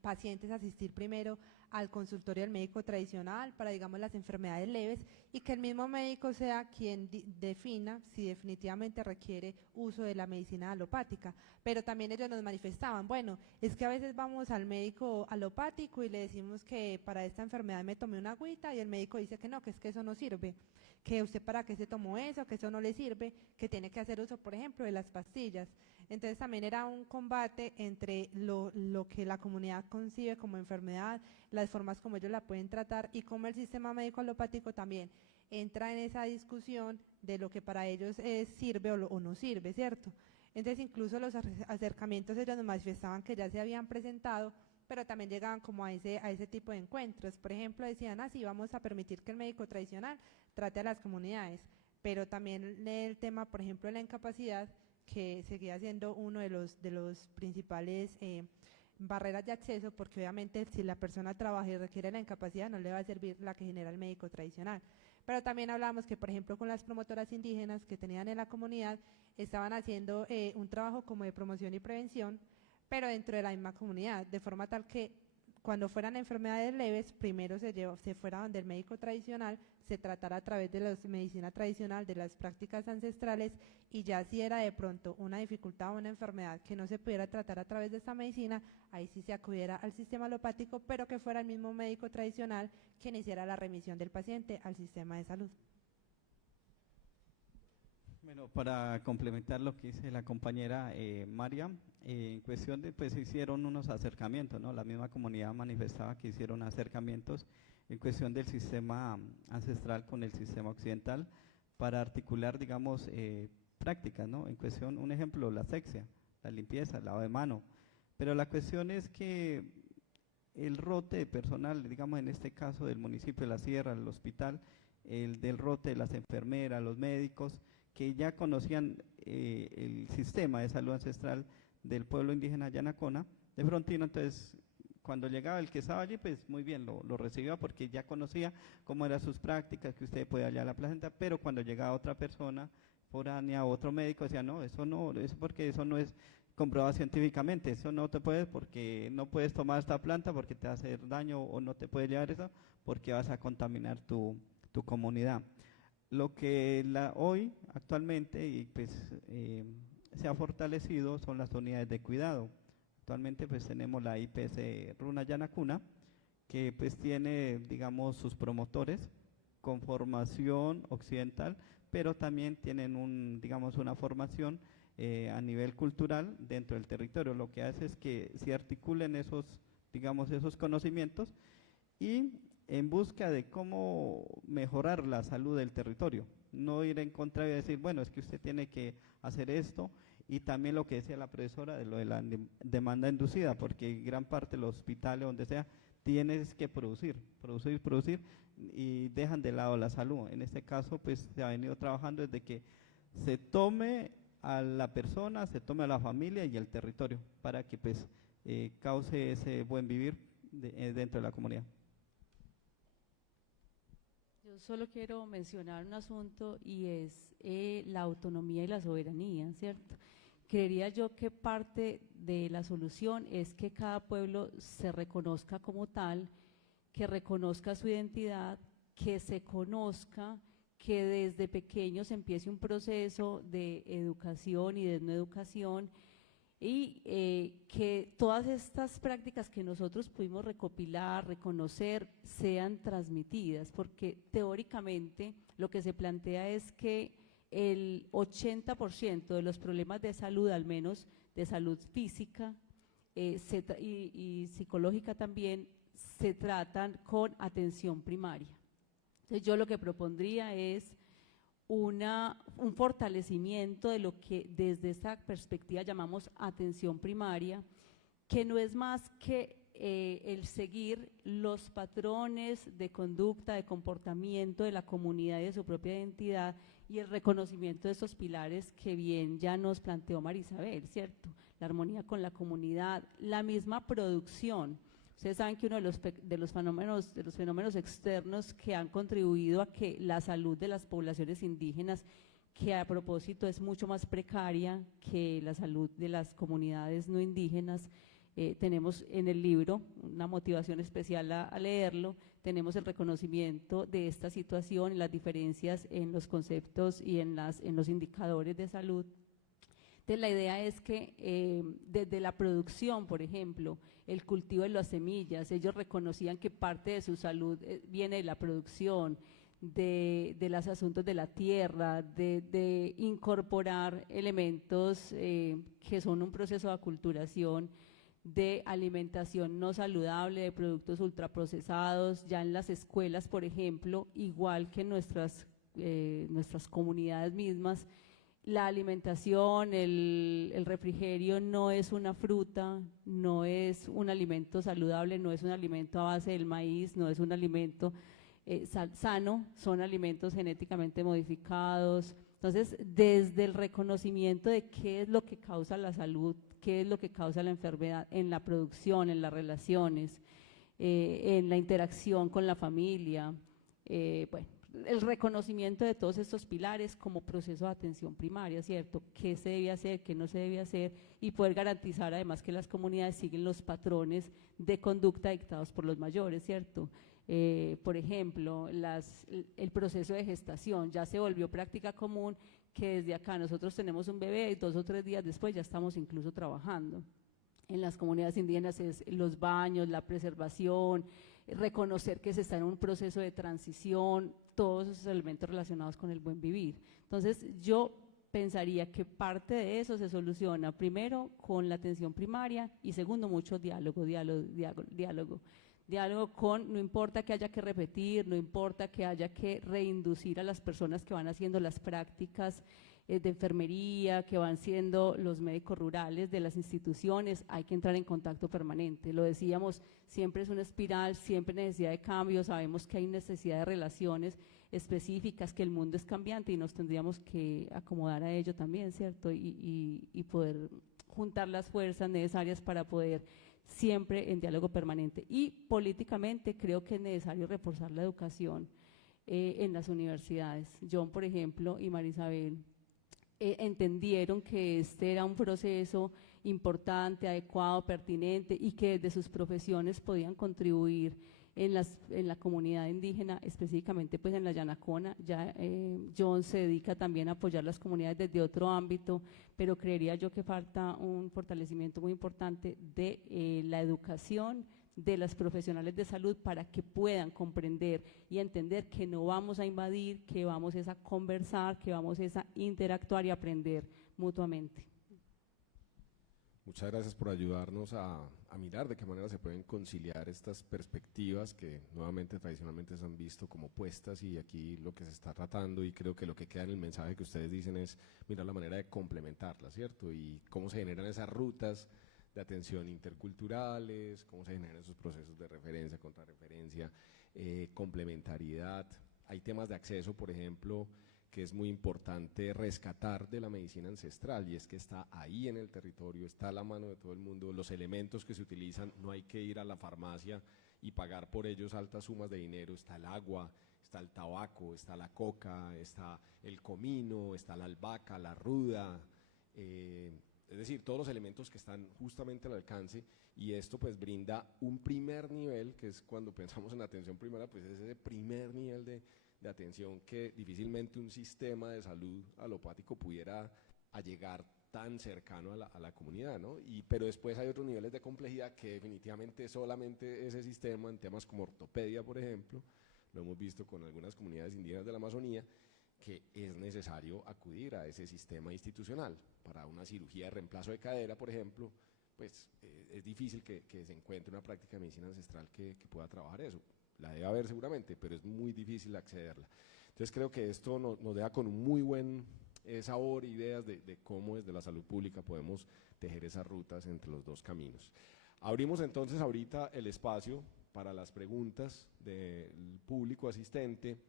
pacientes asistir primero al consultorio del médico tradicional para, digamos, las enfermedades leves, y que el mismo médico sea quien defina si definitivamente requiere uso de la medicina alopática. Pero también ellos nos manifestaban, bueno, es que a veces vamos al médico alopático y le decimos que para esta enfermedad me tomé una agüita, y el médico dice que no, que es que eso no sirve, que usted para qué se tomó eso, que eso no le sirve, que tiene que hacer uso, por ejemplo, de las pastillas. Entonces también era un combate entre lo que la comunidad concibe como enfermedad, las formas como ellos la pueden tratar y cómo el sistema médico alopático también entra en esa discusión de lo que para ellos sirve o no sirve, ¿cierto? Entonces incluso los acercamientos ellos nos manifestaban que ya se habían presentado, pero también llegaban como a ese tipo de encuentros. Por ejemplo, decían, sí, vamos a permitir que el médico tradicional trate a las comunidades, pero también el tema, por ejemplo, de la incapacidad, que seguía siendo uno de los principales barreras de acceso, porque obviamente si la persona trabaja y requiere la incapacidad, no le va a servir la que genera el médico tradicional. Pero también hablamos que, por ejemplo, con las promotoras indígenas que tenían en la comunidad, estaban haciendo un trabajo como de promoción y prevención, pero dentro de la misma comunidad, de forma tal que cuando fueran enfermedades leves, primero se fuera donde el médico tradicional, se tratara a través de la medicina tradicional, de las prácticas ancestrales, y ya si era de pronto una dificultad o una enfermedad que no se pudiera tratar a través de esta medicina, ahí sí se acudiera al sistema alopático, pero que fuera el mismo médico tradicional quien hiciera la remisión del paciente al sistema de salud. Bueno, para complementar lo que dice la compañera María, en cuestión de, pues hicieron unos acercamientos, ¿no? La misma comunidad manifestaba que hicieron acercamientos en cuestión del sistema ancestral con el sistema occidental para articular, digamos, prácticas, ¿no? En cuestión, un ejemplo, la asepsia, la limpieza, el lavado de mano, pero la cuestión es que el rote de personal, digamos en este caso del municipio de La Sierra, el hospital, el del rote de las enfermeras, los médicos, que ya conocían el sistema de salud ancestral del pueblo indígena Yanacona de Frontino. Entonces cuando llegaba el que estaba allí, pues muy bien, lo recibía porque ya conocía cómo eran sus prácticas, que usted podía hallar la placenta, pero cuando llegaba otra persona foránea, otro médico, decía, no, eso porque eso no es comprobado científicamente, eso no te puedes porque no puedes tomar esta planta porque te va a hacer daño, o no te puedes llevar eso porque vas a contaminar tu comunidad. Lo que hoy, actualmente, y pues se ha fortalecido son las unidades de cuidado. Actualmente pues tenemos la IPS Runa Yanacuna, que pues tiene, digamos, sus promotores con formación occidental, pero también tienen digamos, una formación a nivel cultural dentro del territorio. Lo que hace es que se articulen digamos, esos conocimientos y en busca de cómo mejorar la salud del territorio, no ir en contra y decir, bueno, es que usted tiene que hacer esto, y también lo que decía la profesora de lo de la demanda inducida, porque gran parte de los hospitales, donde sea, tienes que producir, y dejan de lado la salud. En este caso, pues se ha venido trabajando desde que se tome a la persona, se tome a la familia y el territorio, para que pues cause ese buen vivir dentro de la comunidad. Yo solo quiero mencionar un asunto, y es la autonomía y la soberanía, ¿cierto? Creería yo que parte de la solución es que cada pueblo se reconozca como tal, que reconozca su identidad, que se conozca, que desde pequeños empiece un proceso de educación y de no educación, y que todas estas prácticas que nosotros pudimos recopilar, reconocer, sean transmitidas, porque teóricamente lo que se plantea es que el 80% de los problemas de salud, al menos de salud física y psicológica también, se tratan con atención primaria. Entonces yo lo que propondría es un fortalecimiento de lo que desde esta perspectiva llamamos atención primaria, que no es más que el seguir los patrones de conducta, de comportamiento de la comunidad y de su propia identidad, y el reconocimiento de estos pilares que bien ya nos planteó Marisabel, ¿cierto? La armonía con la comunidad, la misma producción. Ustedes saben que uno de los fenómenos externos que han contribuido a que la salud de las poblaciones indígenas, que a propósito es mucho más precaria que la salud de las comunidades no indígenas, tenemos en el libro una motivación especial a leerlo, tenemos el reconocimiento de esta situación, las diferencias en los conceptos y en los indicadores de salud. Entonces la idea es que desde la producción, por ejemplo, el cultivo de las semillas, ellos reconocían que parte de su salud viene de la producción, de los asuntos de la tierra, de incorporar elementos que son un proceso de aculturación, de alimentación no saludable, de productos ultraprocesados, ya en las escuelas, por ejemplo, igual que en nuestras comunidades mismas, la alimentación, el refrigerio no es una fruta, no es un alimento saludable, no es un alimento a base del maíz, no es un alimento sano, son alimentos genéticamente modificados. Entonces, desde el reconocimiento de qué es lo que causa la salud, qué es lo que causa la enfermedad en la producción, en las relaciones, en la interacción con la familia, bueno, el reconocimiento de todos estos pilares como proceso de atención primaria, ¿cierto? ¿Qué se debe hacer, qué no se debe hacer? Y poder garantizar además que las comunidades siguen los patrones de conducta dictados por los mayores, ¿cierto? Por ejemplo, el proceso de gestación ya se volvió práctica común que desde acá nosotros tenemos un bebé y 2 o 3 días después ya estamos incluso trabajando. En las comunidades indígenas es los baños, la preservación, reconocer que se está en un proceso de transición, todos esos elementos relacionados con el buen vivir. Entonces yo pensaría que parte de eso se soluciona primero con la atención primaria y segundo mucho diálogo con, no importa que haya que repetir, no importa que haya que reinducir a las personas que van haciendo las prácticas de enfermería, que van siendo los médicos rurales de las instituciones, hay que entrar en contacto permanente. Lo decíamos, siempre es una espiral, siempre necesidad de cambio, sabemos que hay necesidad de relaciones específicas, que el mundo es cambiante y nos tendríamos que acomodar a ello también, ¿cierto? Y poder juntar las fuerzas necesarias para poder siempre en diálogo permanente. Y políticamente creo que es necesario reforzar la educación en las universidades. John, por ejemplo, y Marisabel entendieron que este era un proceso importante, adecuado, pertinente y que desde sus profesiones podían contribuir en la comunidad indígena, específicamente pues en la Yanacona. Ya John se dedica también a apoyar las comunidades desde otro ámbito, pero creería yo que falta un fortalecimiento muy importante de la educación de las profesionales de salud para que puedan comprender y entender que no vamos a invadir, que vamos a conversar, que vamos a interactuar y aprender mutuamente. Muchas gracias por ayudarnos a mirar de qué manera se pueden conciliar estas perspectivas que nuevamente tradicionalmente se han visto como opuestas, y aquí lo que se está tratando, y creo que lo que queda en el mensaje que ustedes dicen es mirar la manera de complementarlas, ¿cierto? Y cómo se generan esas rutas de atención interculturales, cómo se generan esos procesos de referencia, contrarreferencia, complementariedad. Hay temas de acceso, por ejemplo, que es muy importante rescatar de la medicina ancestral, y es que está ahí en el territorio, está a la mano de todo el mundo, los elementos que se utilizan, no hay que ir a la farmacia y pagar por ellos altas sumas de dinero, está el agua, está el tabaco, está la coca, está el comino, está la albahaca, la ruda, es decir, todos los elementos que están justamente al alcance, y esto pues brinda un primer nivel, que es cuando pensamos en atención primaria, pues es ese primer nivel de atención que difícilmente un sistema de salud alopático pudiera llegar tan cercano a la comunidad, ¿no? Pero después hay otros niveles de complejidad que definitivamente solamente ese sistema, en temas como ortopedia, por ejemplo, lo hemos visto con algunas comunidades indígenas de la Amazonía, que es necesario acudir a ese sistema institucional. Para una cirugía de reemplazo de cadera, por ejemplo, pues es difícil que se encuentre una práctica de medicina ancestral que pueda trabajar eso. La debe haber seguramente, pero es muy difícil accederla. Entonces creo que esto nos deja con un muy buen sabor, ideas de cómo desde la salud pública podemos tejer esas rutas entre los dos caminos. Abrimos entonces ahorita el espacio para las preguntas del público asistente.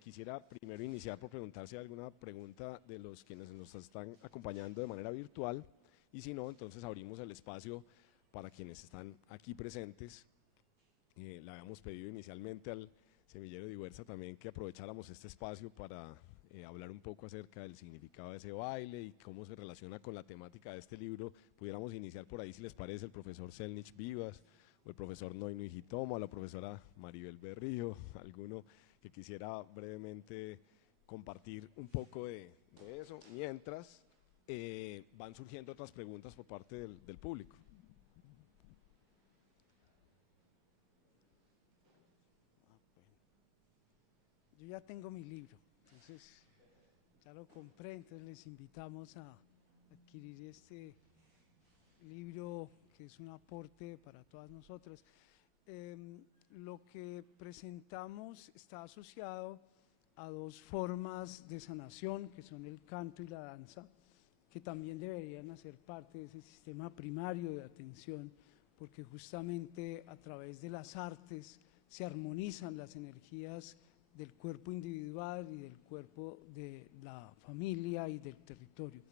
Quisiera primero iniciar por preguntar si hay alguna pregunta de los quienes nos están acompañando de manera virtual, y si no, entonces abrimos el espacio para quienes están aquí presentes. Le habíamos pedido inicialmente al semillero de Iwersa también que aprovecháramos este espacio para hablar un poco acerca del significado de ese baile y cómo se relaciona con la temática de este libro. Pudiéramos iniciar por ahí, si les parece, el profesor Selnich Vivas, o el profesor Noino Hijitoma, o la profesora Maribel Berrío, alguno que quisiera brevemente compartir un poco de eso, mientras van surgiendo otras preguntas por parte del público. Yo ya tengo mi libro, entonces ya lo compré, entonces les invitamos a adquirir este libro que es un aporte para todas nosotras. Lo que presentamos está asociado a dos formas de sanación, que son el canto y la danza, que también deberían hacer parte de ese sistema primario de atención, porque justamente a través de las artes se armonizan las energías del cuerpo individual y del cuerpo de la familia y del territorio.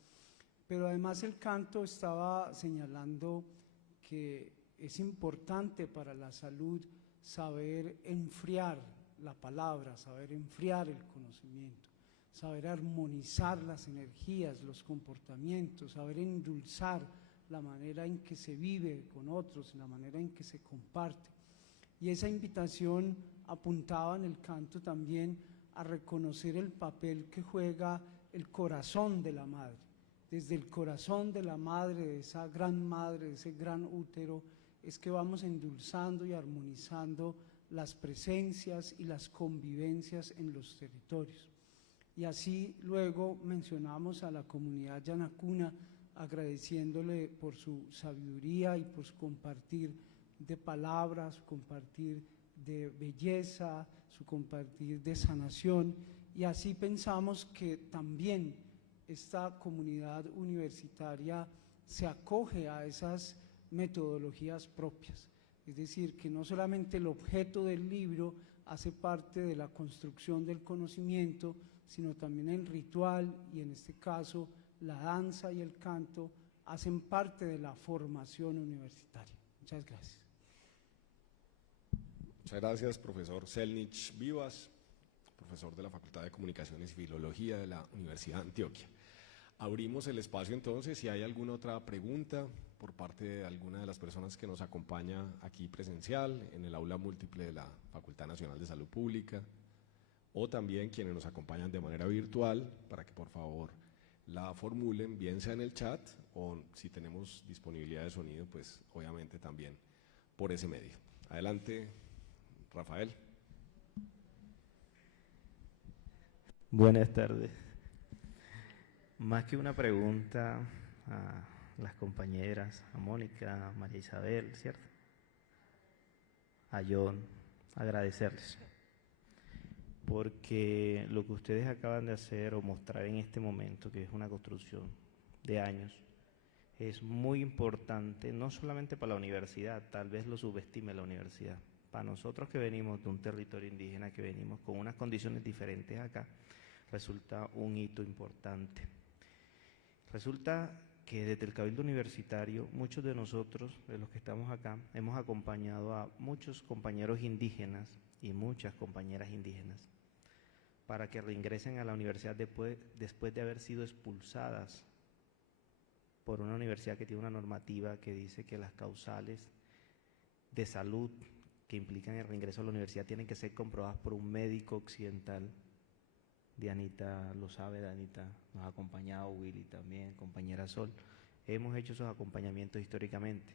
Pero además el canto estaba señalando que es importante para la salud saber enfriar la palabra, saber enfriar el conocimiento, saber armonizar las energías, los comportamientos, saber endulzar la manera en que se vive con otros, la manera en que se comparte. Y esa invitación apuntaba en el canto también a reconocer el papel que juega el corazón de la madre. Desde el corazón de la madre, de esa gran madre, de ese gran útero, es que vamos endulzando y armonizando las presencias y las convivencias en los territorios. Y así luego mencionamos a la comunidad Yanacuna, agradeciéndole por su sabiduría y por su compartir de palabras, su compartir de belleza, su compartir de sanación, y así pensamos que también esta comunidad universitaria se acoge a esas metodologías propias, es decir, que no solamente el objeto del libro hace parte de la construcción del conocimiento, sino también el ritual y en este caso la danza y el canto hacen parte de la formación universitaria. Muchas gracias. Muchas gracias, profesor Selnich Vivas, profesor de la Facultad de Comunicaciones y Filología de la Universidad de Antioquia. Abrimos el espacio entonces, si hay alguna otra pregunta por parte de alguna de las personas que nos acompaña aquí presencial, en el aula múltiple de la Facultad Nacional de Salud Pública, o también quienes nos acompañan de manera virtual, para que por favor la formulen, bien sea en el chat o si tenemos disponibilidad de sonido, pues obviamente también por ese medio. Adelante, Rafael. Buenas tardes. Más que una pregunta a las compañeras, a Mónica, a María Isabel, ¿cierto? A John, agradecerles. Porque lo que ustedes acaban de hacer o mostrar en este momento, que es una construcción de años, es muy importante, no solamente para la universidad, tal vez lo subestime la universidad. Para nosotros que venimos de un territorio indígena, que venimos con unas condiciones diferentes acá, resulta un hito importante. Resulta que desde el Cabildo Universitario, muchos de nosotros, de los que estamos acá, hemos acompañado a muchos compañeros indígenas y muchas compañeras indígenas para que reingresen a la universidad después de haber sido expulsadas por una universidad que tiene una normativa que dice que las causales de salud que implican el reingreso a la universidad tienen que ser comprobadas por un médico occidental. Dianita lo sabe, Dianita nos ha acompañado, Willy también, compañera Sol. Hemos hecho esos acompañamientos históricamente.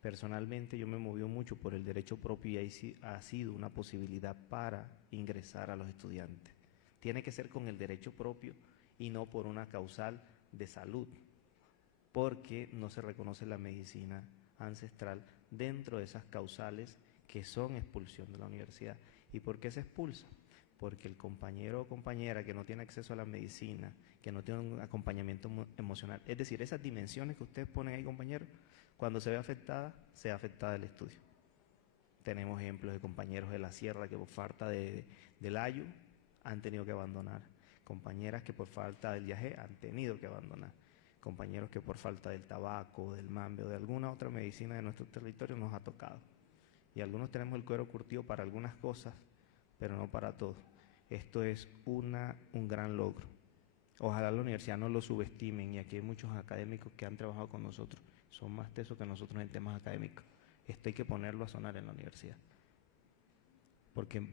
Personalmente yo me movió mucho por el derecho propio y ahí ha sido una posibilidad para ingresar a los estudiantes. Tiene que ser con el derecho propio y no por una causal de salud, porque no se reconoce la medicina ancestral dentro de esas causales que son expulsión de la universidad. ¿Y por qué se expulsa? Porque el compañero o compañera que no tiene acceso a la medicina, que no tiene un acompañamiento emocional, es decir, esas dimensiones que ustedes ponen ahí, compañeros, cuando se ve afectada el estudio. Tenemos ejemplos de compañeros de la sierra que por falta del ayu han tenido que abandonar, compañeras que por falta del yagé han tenido que abandonar, compañeros que por falta del tabaco, del mambe o de alguna otra medicina de nuestro territorio nos ha tocado. Y algunos tenemos el cuero curtido para algunas cosas, pero no para todo. Esto es un gran logro. Ojalá la universidad no lo subestimen, y aquí hay muchos académicos que han trabajado con nosotros, son más tesos que nosotros en temas académicos. Esto hay que ponerlo a sonar en la universidad. Porque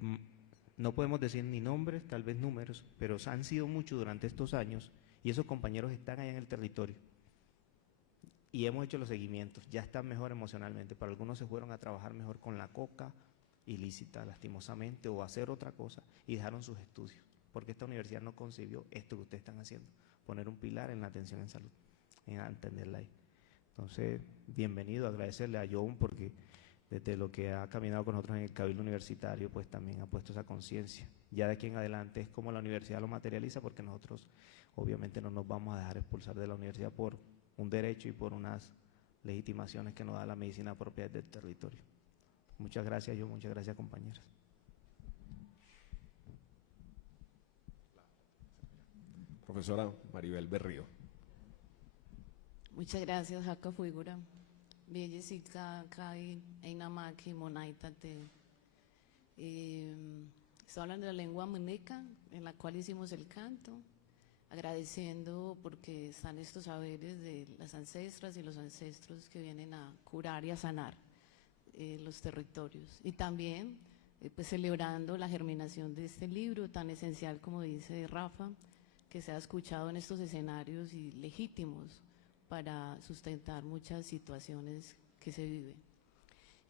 no podemos decir ni nombres, tal vez números, pero han sido muchos durante estos años y esos compañeros están allá en el territorio. Y hemos hecho los seguimientos, ya están mejor emocionalmente, para algunos se fueron a trabajar mejor con la coca, ilícita lastimosamente o hacer otra cosa y dejaron sus estudios, porque esta universidad no concibió esto que ustedes están haciendo, poner un pilar en la atención en salud, en entenderla ahí. Entonces, bienvenido, agradecerle a John porque desde lo que ha caminado con nosotros en el Cabildo Universitario, pues también ha puesto esa conciencia. Ya de aquí en adelante es como la universidad lo materializa, porque nosotros obviamente no nos vamos a dejar expulsar de la universidad por un derecho y por unas legitimaciones que nos da la medicina propia del territorio. Muchas gracias, John, muchas gracias, compañeros. Profesora Maribel Berrío. Muchas gracias, Jaca Fuigura. Bellecita, Kai, Einamaki, Monaitate. Estoy hablando de la lengua muneca, en la cual hicimos el canto, agradeciendo porque están estos saberes de las ancestras y los ancestros que vienen a curar y a sanar los territorios. Y también pues celebrando la germinación de este libro tan esencial, como dice Rafa, que se ha escuchado en estos escenarios y legítimos para sustentar muchas situaciones que se viven.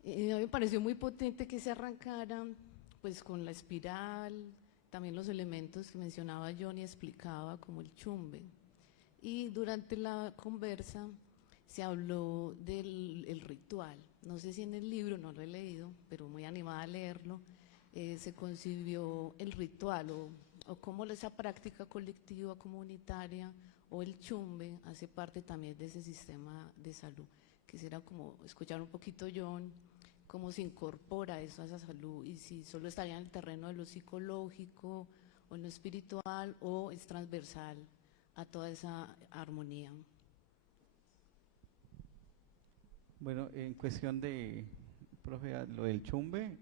A mí me pareció muy potente que se arrancaran pues con la espiral, también los elementos que mencionaba Johnny, explicaba como el chumbe. Y durante la conversa se habló del ritual. No sé si en el libro, no lo he leído, pero muy animada a leerlo, se concibió el ritual o cómo esa práctica colectiva, comunitaria, o el chumbe hace parte también de ese sistema de salud. Quisiera como escuchar un poquito, John, cómo se incorpora eso a esa salud y si solo estaría en el terreno de lo psicológico o en lo espiritual o es transversal a toda esa armonía. Bueno, en cuestión de, profe, lo del chumbe,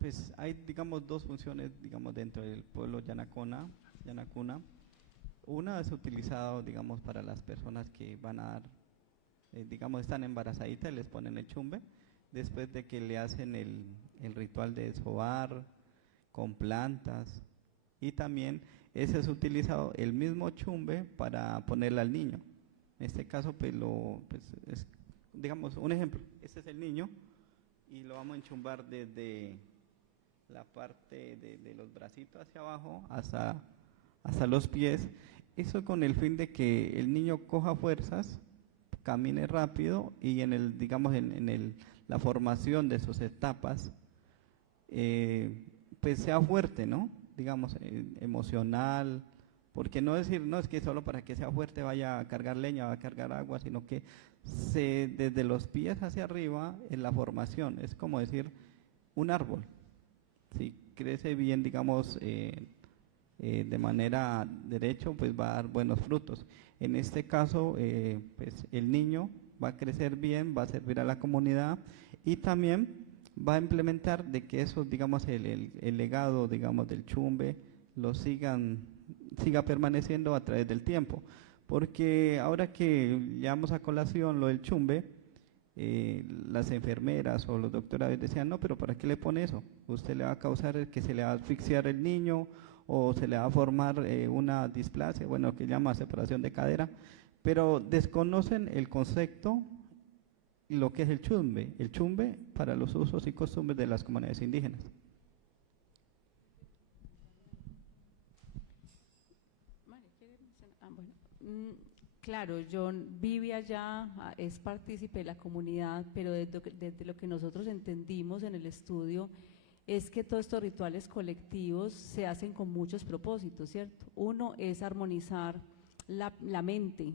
pues hay, digamos, dos funciones, digamos, dentro del pueblo yanacuna. Una es utilizado, digamos, para las personas que van a dar, digamos, están embarazaditas, les ponen el chumbe, después de que le hacen el ritual de sobar con plantas, y también ese es utilizado el mismo chumbe para ponerle al niño. En este caso, pues, es, digamos, un ejemplo, este es el niño, y lo vamos a enchumbar desde la parte de los bracitos hacia abajo hasta los pies, eso con el fin de que el niño coja fuerzas, camine rápido y en el, digamos, la formación de sus etapas, pues sea fuerte, ¿no? Digamos, emocional, porque no decir, no es que solo para que sea fuerte vaya a cargar leña, va a cargar agua, sino que desde los pies hacia arriba en la formación, es como decir un árbol, si crece bien, digamos, de manera derecho, pues va a dar buenos frutos. En este caso, pues el niño va a crecer bien, va a servir a la comunidad y también va a implementar de que eso, digamos, el legado, digamos, del chumbe lo siga permaneciendo a través del tiempo. Porque ahora que llevamos a colación lo del chumbe, las enfermeras o los doctores decían, no, pero ¿para qué le pone eso? Usted le va a causar que se le va a asfixiar el niño o se le va a formar una displasia, bueno, que llama separación de cadera, pero desconocen el concepto y lo que es el chumbe para los usos y costumbres de las comunidades indígenas. Claro, John vive allá, es partícipe de la comunidad, pero desde lo que nosotros entendimos en el estudio es que todos estos rituales colectivos se hacen con muchos propósitos, ¿cierto? Uno es armonizar la mente,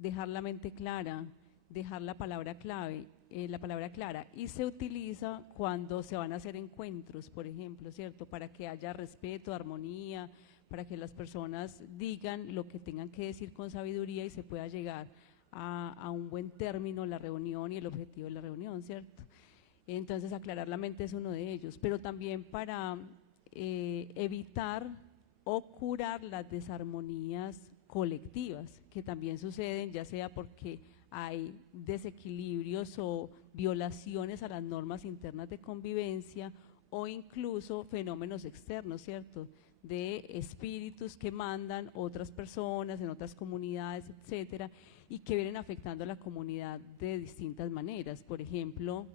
dejar la mente clara, dejar la palabra clave, la palabra clara, y se utiliza cuando se van a hacer encuentros, por ejemplo, ¿cierto? Para que haya respeto, armonía, para que las personas digan lo que tengan que decir con sabiduría y se pueda llegar a un buen término la reunión y el objetivo de la reunión, ¿cierto? Entonces aclarar la mente es uno de ellos, pero también para evitar o curar las desarmonías colectivas que también suceden, ya sea porque hay desequilibrios o violaciones a las normas internas de convivencia o incluso fenómenos externos, ¿cierto?, de espíritus que mandan otras personas en otras comunidades, etcétera, y que vienen afectando a la comunidad de distintas maneras. Por ejemplo,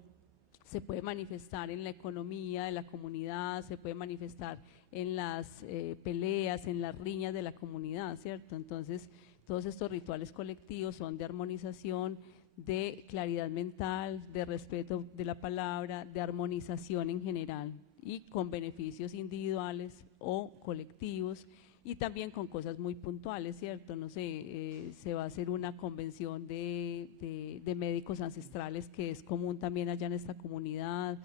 se puede manifestar en la economía de la comunidad, se puede manifestar en las peleas, en las riñas de la comunidad, ¿cierto? Entonces, todos estos rituales colectivos son de armonización, de claridad mental, de respeto de la palabra, de armonización en general y con beneficios individuales o colectivos y también con cosas muy puntuales, ¿cierto? No sé, se va a hacer una convención de médicos ancestrales que es común también allá en esta comunidad,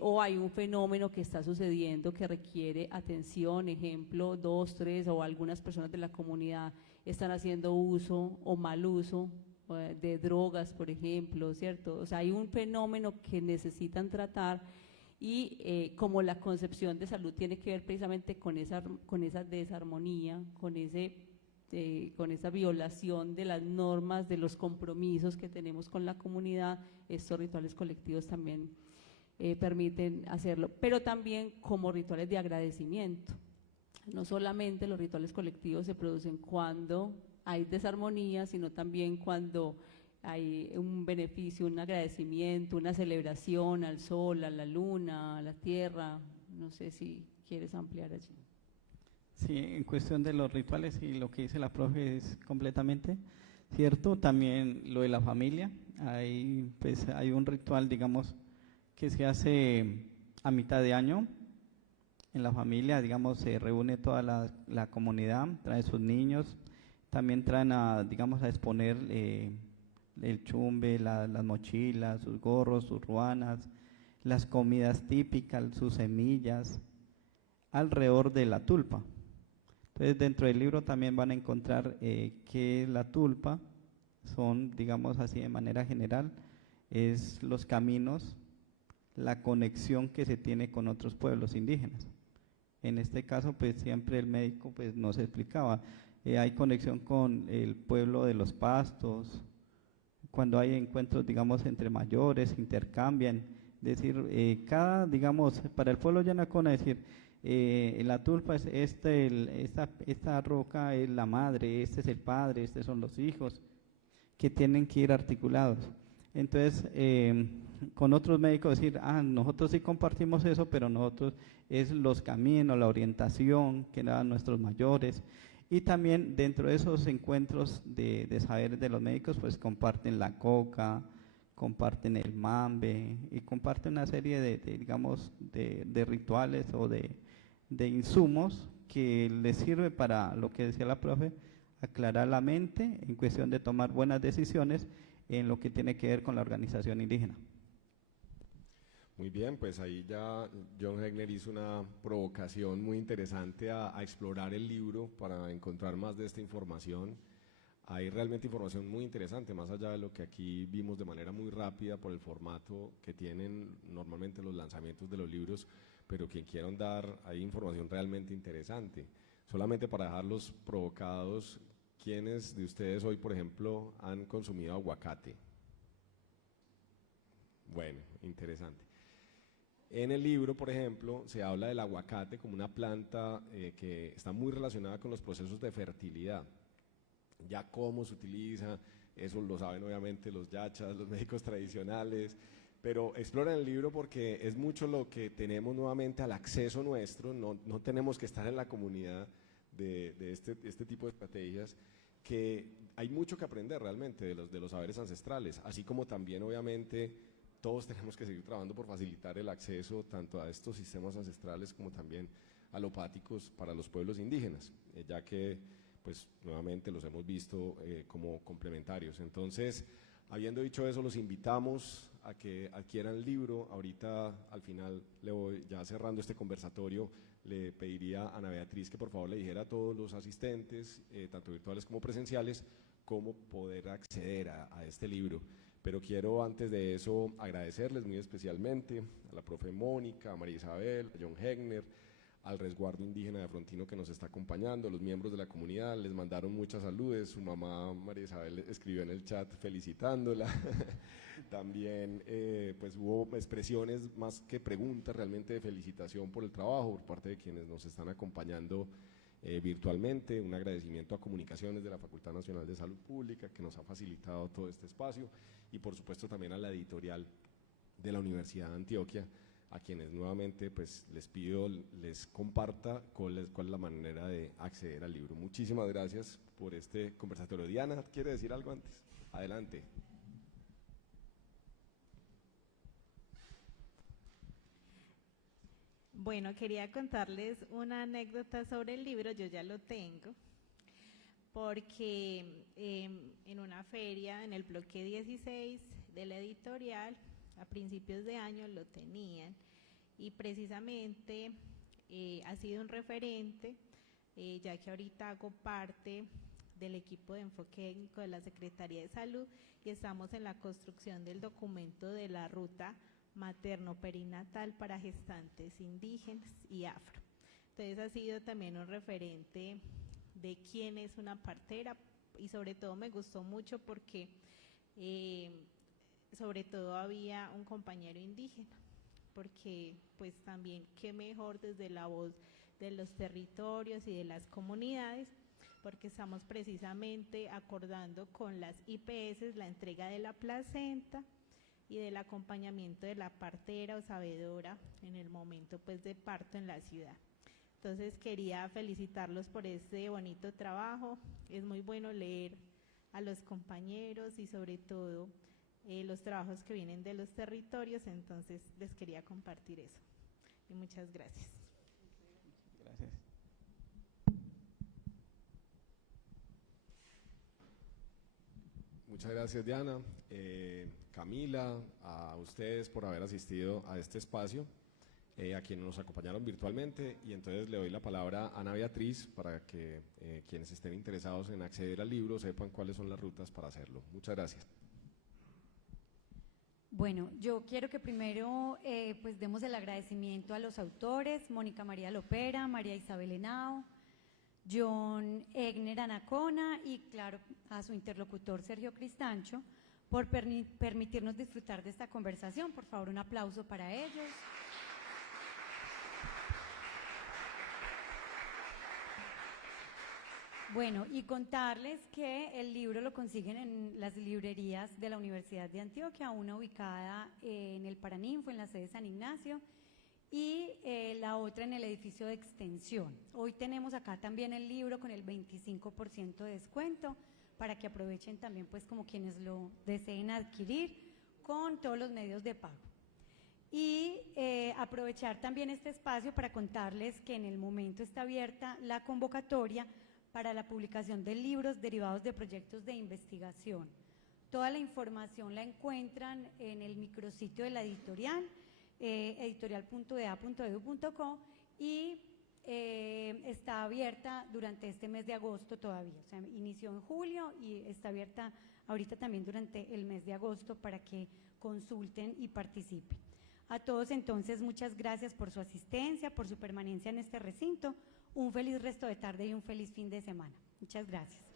o hay un fenómeno que está sucediendo que requiere atención, ejemplo, 2, 3 o algunas personas de la comunidad están haciendo uso o mal uso de drogas, por ejemplo, ¿cierto? O sea, hay un fenómeno que necesitan tratar y como la concepción de salud tiene que ver precisamente con esa desarmonía, con esa violación de las normas, de los compromisos que tenemos con la comunidad, estos rituales colectivos también permiten hacerlo, pero también como rituales de agradecimiento. No solamente los rituales colectivos se producen cuando hay desarmonía, sino también cuando hay un beneficio, un agradecimiento, una celebración al sol, a la luna, a la tierra. No sé si quieres ampliar allí. Sí, en cuestión de los rituales y lo que dice la profe es completamente cierto. También lo de la familia, pues, hay un ritual, digamos, que se hace a mitad de año. En la familia, digamos, se reúne toda la comunidad, trae sus niños, también traen digamos, a exponer el chumbe, las mochilas, sus gorros, sus ruanas, las comidas típicas, sus semillas, alrededor de la tulpa. Entonces, dentro del libro también van a encontrar que la tulpa son, digamos así de manera general, es los caminos, la conexión que se tiene con otros pueblos indígenas. En este caso, pues siempre el médico pues nos explicaba, hay conexión con el pueblo de los Pastos, cuando hay encuentros, digamos, entre mayores, intercambian, es decir, digamos, para el pueblo Yanacona, es decir, la tulpa es esta roca es la madre, este es el padre, estos son los hijos, que tienen que ir articulados. Entonces, con otros médicos decir, nosotros sí compartimos eso, pero nosotros es los caminos, la orientación que dan nuestros mayores, y también dentro de esos encuentros de saberes de los médicos, pues comparten la coca, comparten el mambe, y comparten una serie digamos, de rituales o de insumos que les sirve para, lo que decía la profe, aclarar la mente en cuestión de tomar buenas decisiones en lo que tiene que ver con la organización indígena. Muy bien, pues ahí ya John Hegner hizo una provocación muy interesante a explorar el libro para encontrar más de esta información. Hay realmente información muy interesante, más allá de lo que aquí vimos de manera muy rápida por el formato que tienen normalmente los lanzamientos de los libros, pero quien quiera ahondar, hay información realmente interesante. Solamente para dejarlos provocados, ¿quiénes de ustedes hoy, por ejemplo, han consumido aguacate? Bueno, interesante. En el libro, por ejemplo, se habla del aguacate como una planta que está muy relacionada con los procesos de fertilidad. Ya cómo se utiliza, eso lo saben obviamente los yachas, los médicos tradicionales, pero exploran el libro porque es mucho lo que tenemos nuevamente al acceso nuestro, no tenemos que estar en la comunidad de este tipo de estrategias, que hay mucho que aprender realmente de los saberes ancestrales, así como también obviamente todos tenemos que seguir trabajando por facilitar el acceso tanto a estos sistemas ancestrales como también alopáticos para los pueblos indígenas, ya que pues nuevamente los hemos visto como complementarios. Entonces, habiendo dicho eso, los invitamos a que adquieran el libro. Ahorita al final, ya cerrando este conversatorio, le pediría a Ana Beatriz que por favor le dijera a todos los asistentes, tanto virtuales como presenciales, cómo poder acceder a este libro. Pero quiero antes de eso agradecerles muy especialmente a la profe Mónica, a María Isabel, a John Hegner, al resguardo indígena de Frontino que nos está acompañando, a los miembros de la comunidad, les mandaron muchas saludes, su mamá María Isabel escribió en el chat felicitándola, también pues hubo expresiones más que preguntas realmente de felicitación por el trabajo por parte de quienes nos están acompañando virtualmente, un agradecimiento a Comunicaciones de la Facultad Nacional de Salud Pública que nos ha facilitado todo este espacio y por supuesto también a la editorial de la Universidad de Antioquia, a quienes nuevamente pues les pido, les comparta cuál es la manera de acceder al libro. Muchísimas gracias por este conversatorio. Diana, ¿quiere decir algo antes? Adelante. Bueno, quería contarles una anécdota sobre el libro, yo ya lo tengo, porque en una feria, en el bloque 16 de la editorial, a principios de año lo tenían, y precisamente ha sido un referente, ya que ahorita hago parte del equipo de enfoque étnico de la Secretaría de Salud y estamos en la construcción del documento de la ruta materno-perinatal para gestantes indígenas y afro. Entonces ha sido también un referente de quién es una partera, y sobre todo me gustó mucho porque sobre todo había un compañero indígena, porque pues también qué mejor desde la voz de los territorios y de las comunidades, porque estamos precisamente acordando con las IPS la entrega de la placenta y del acompañamiento de la partera o sabedora en el momento pues de parto en la ciudad. Entonces quería felicitarlos por este bonito trabajo. Es muy bueno leer a los compañeros y sobre todo los trabajos que vienen de los territorios, entonces les quería compartir eso. Y muchas gracias. Gracias. Muchas gracias, Diana. Camila, a ustedes por haber asistido a este espacio, a quienes nos acompañaron virtualmente, y entonces le doy la palabra a Ana Beatriz para que quienes estén interesados en acceder al libro sepan cuáles son las rutas para hacerlo. Muchas gracias. Bueno, yo quiero que primero pues demos el agradecimiento a los autores, Mónica María Lopera, María Isabel Henao, John Egner Anacona y claro a su interlocutor Sergio Cristancho por permitirnos disfrutar de esta conversación. Por favor, un aplauso para ellos. Bueno, y contarles que el libro lo consiguen en las librerías de la Universidad de Antioquia, una ubicada en el Paraninfo, en la sede de San Ignacio, y la otra en el edificio de extensión. Hoy tenemos acá también el libro con el 25% de descuento para que aprovechen también pues como quienes lo deseen adquirir con todos los medios de pago. Y aprovechar también este espacio para contarles que en el momento está abierta la convocatoria para la publicación de libros derivados de proyectos de investigación. Toda la información la encuentran en el micrositio de la editorial, editorial.ea.edu.co, y está abierta durante este mes de agosto todavía, o sea, inició en julio y está abierta ahorita también durante el mes de agosto para que consulten y participen. A todos entonces muchas gracias por su asistencia, por su permanencia en este recinto, un feliz resto de tarde y un feliz fin de semana. Muchas gracias.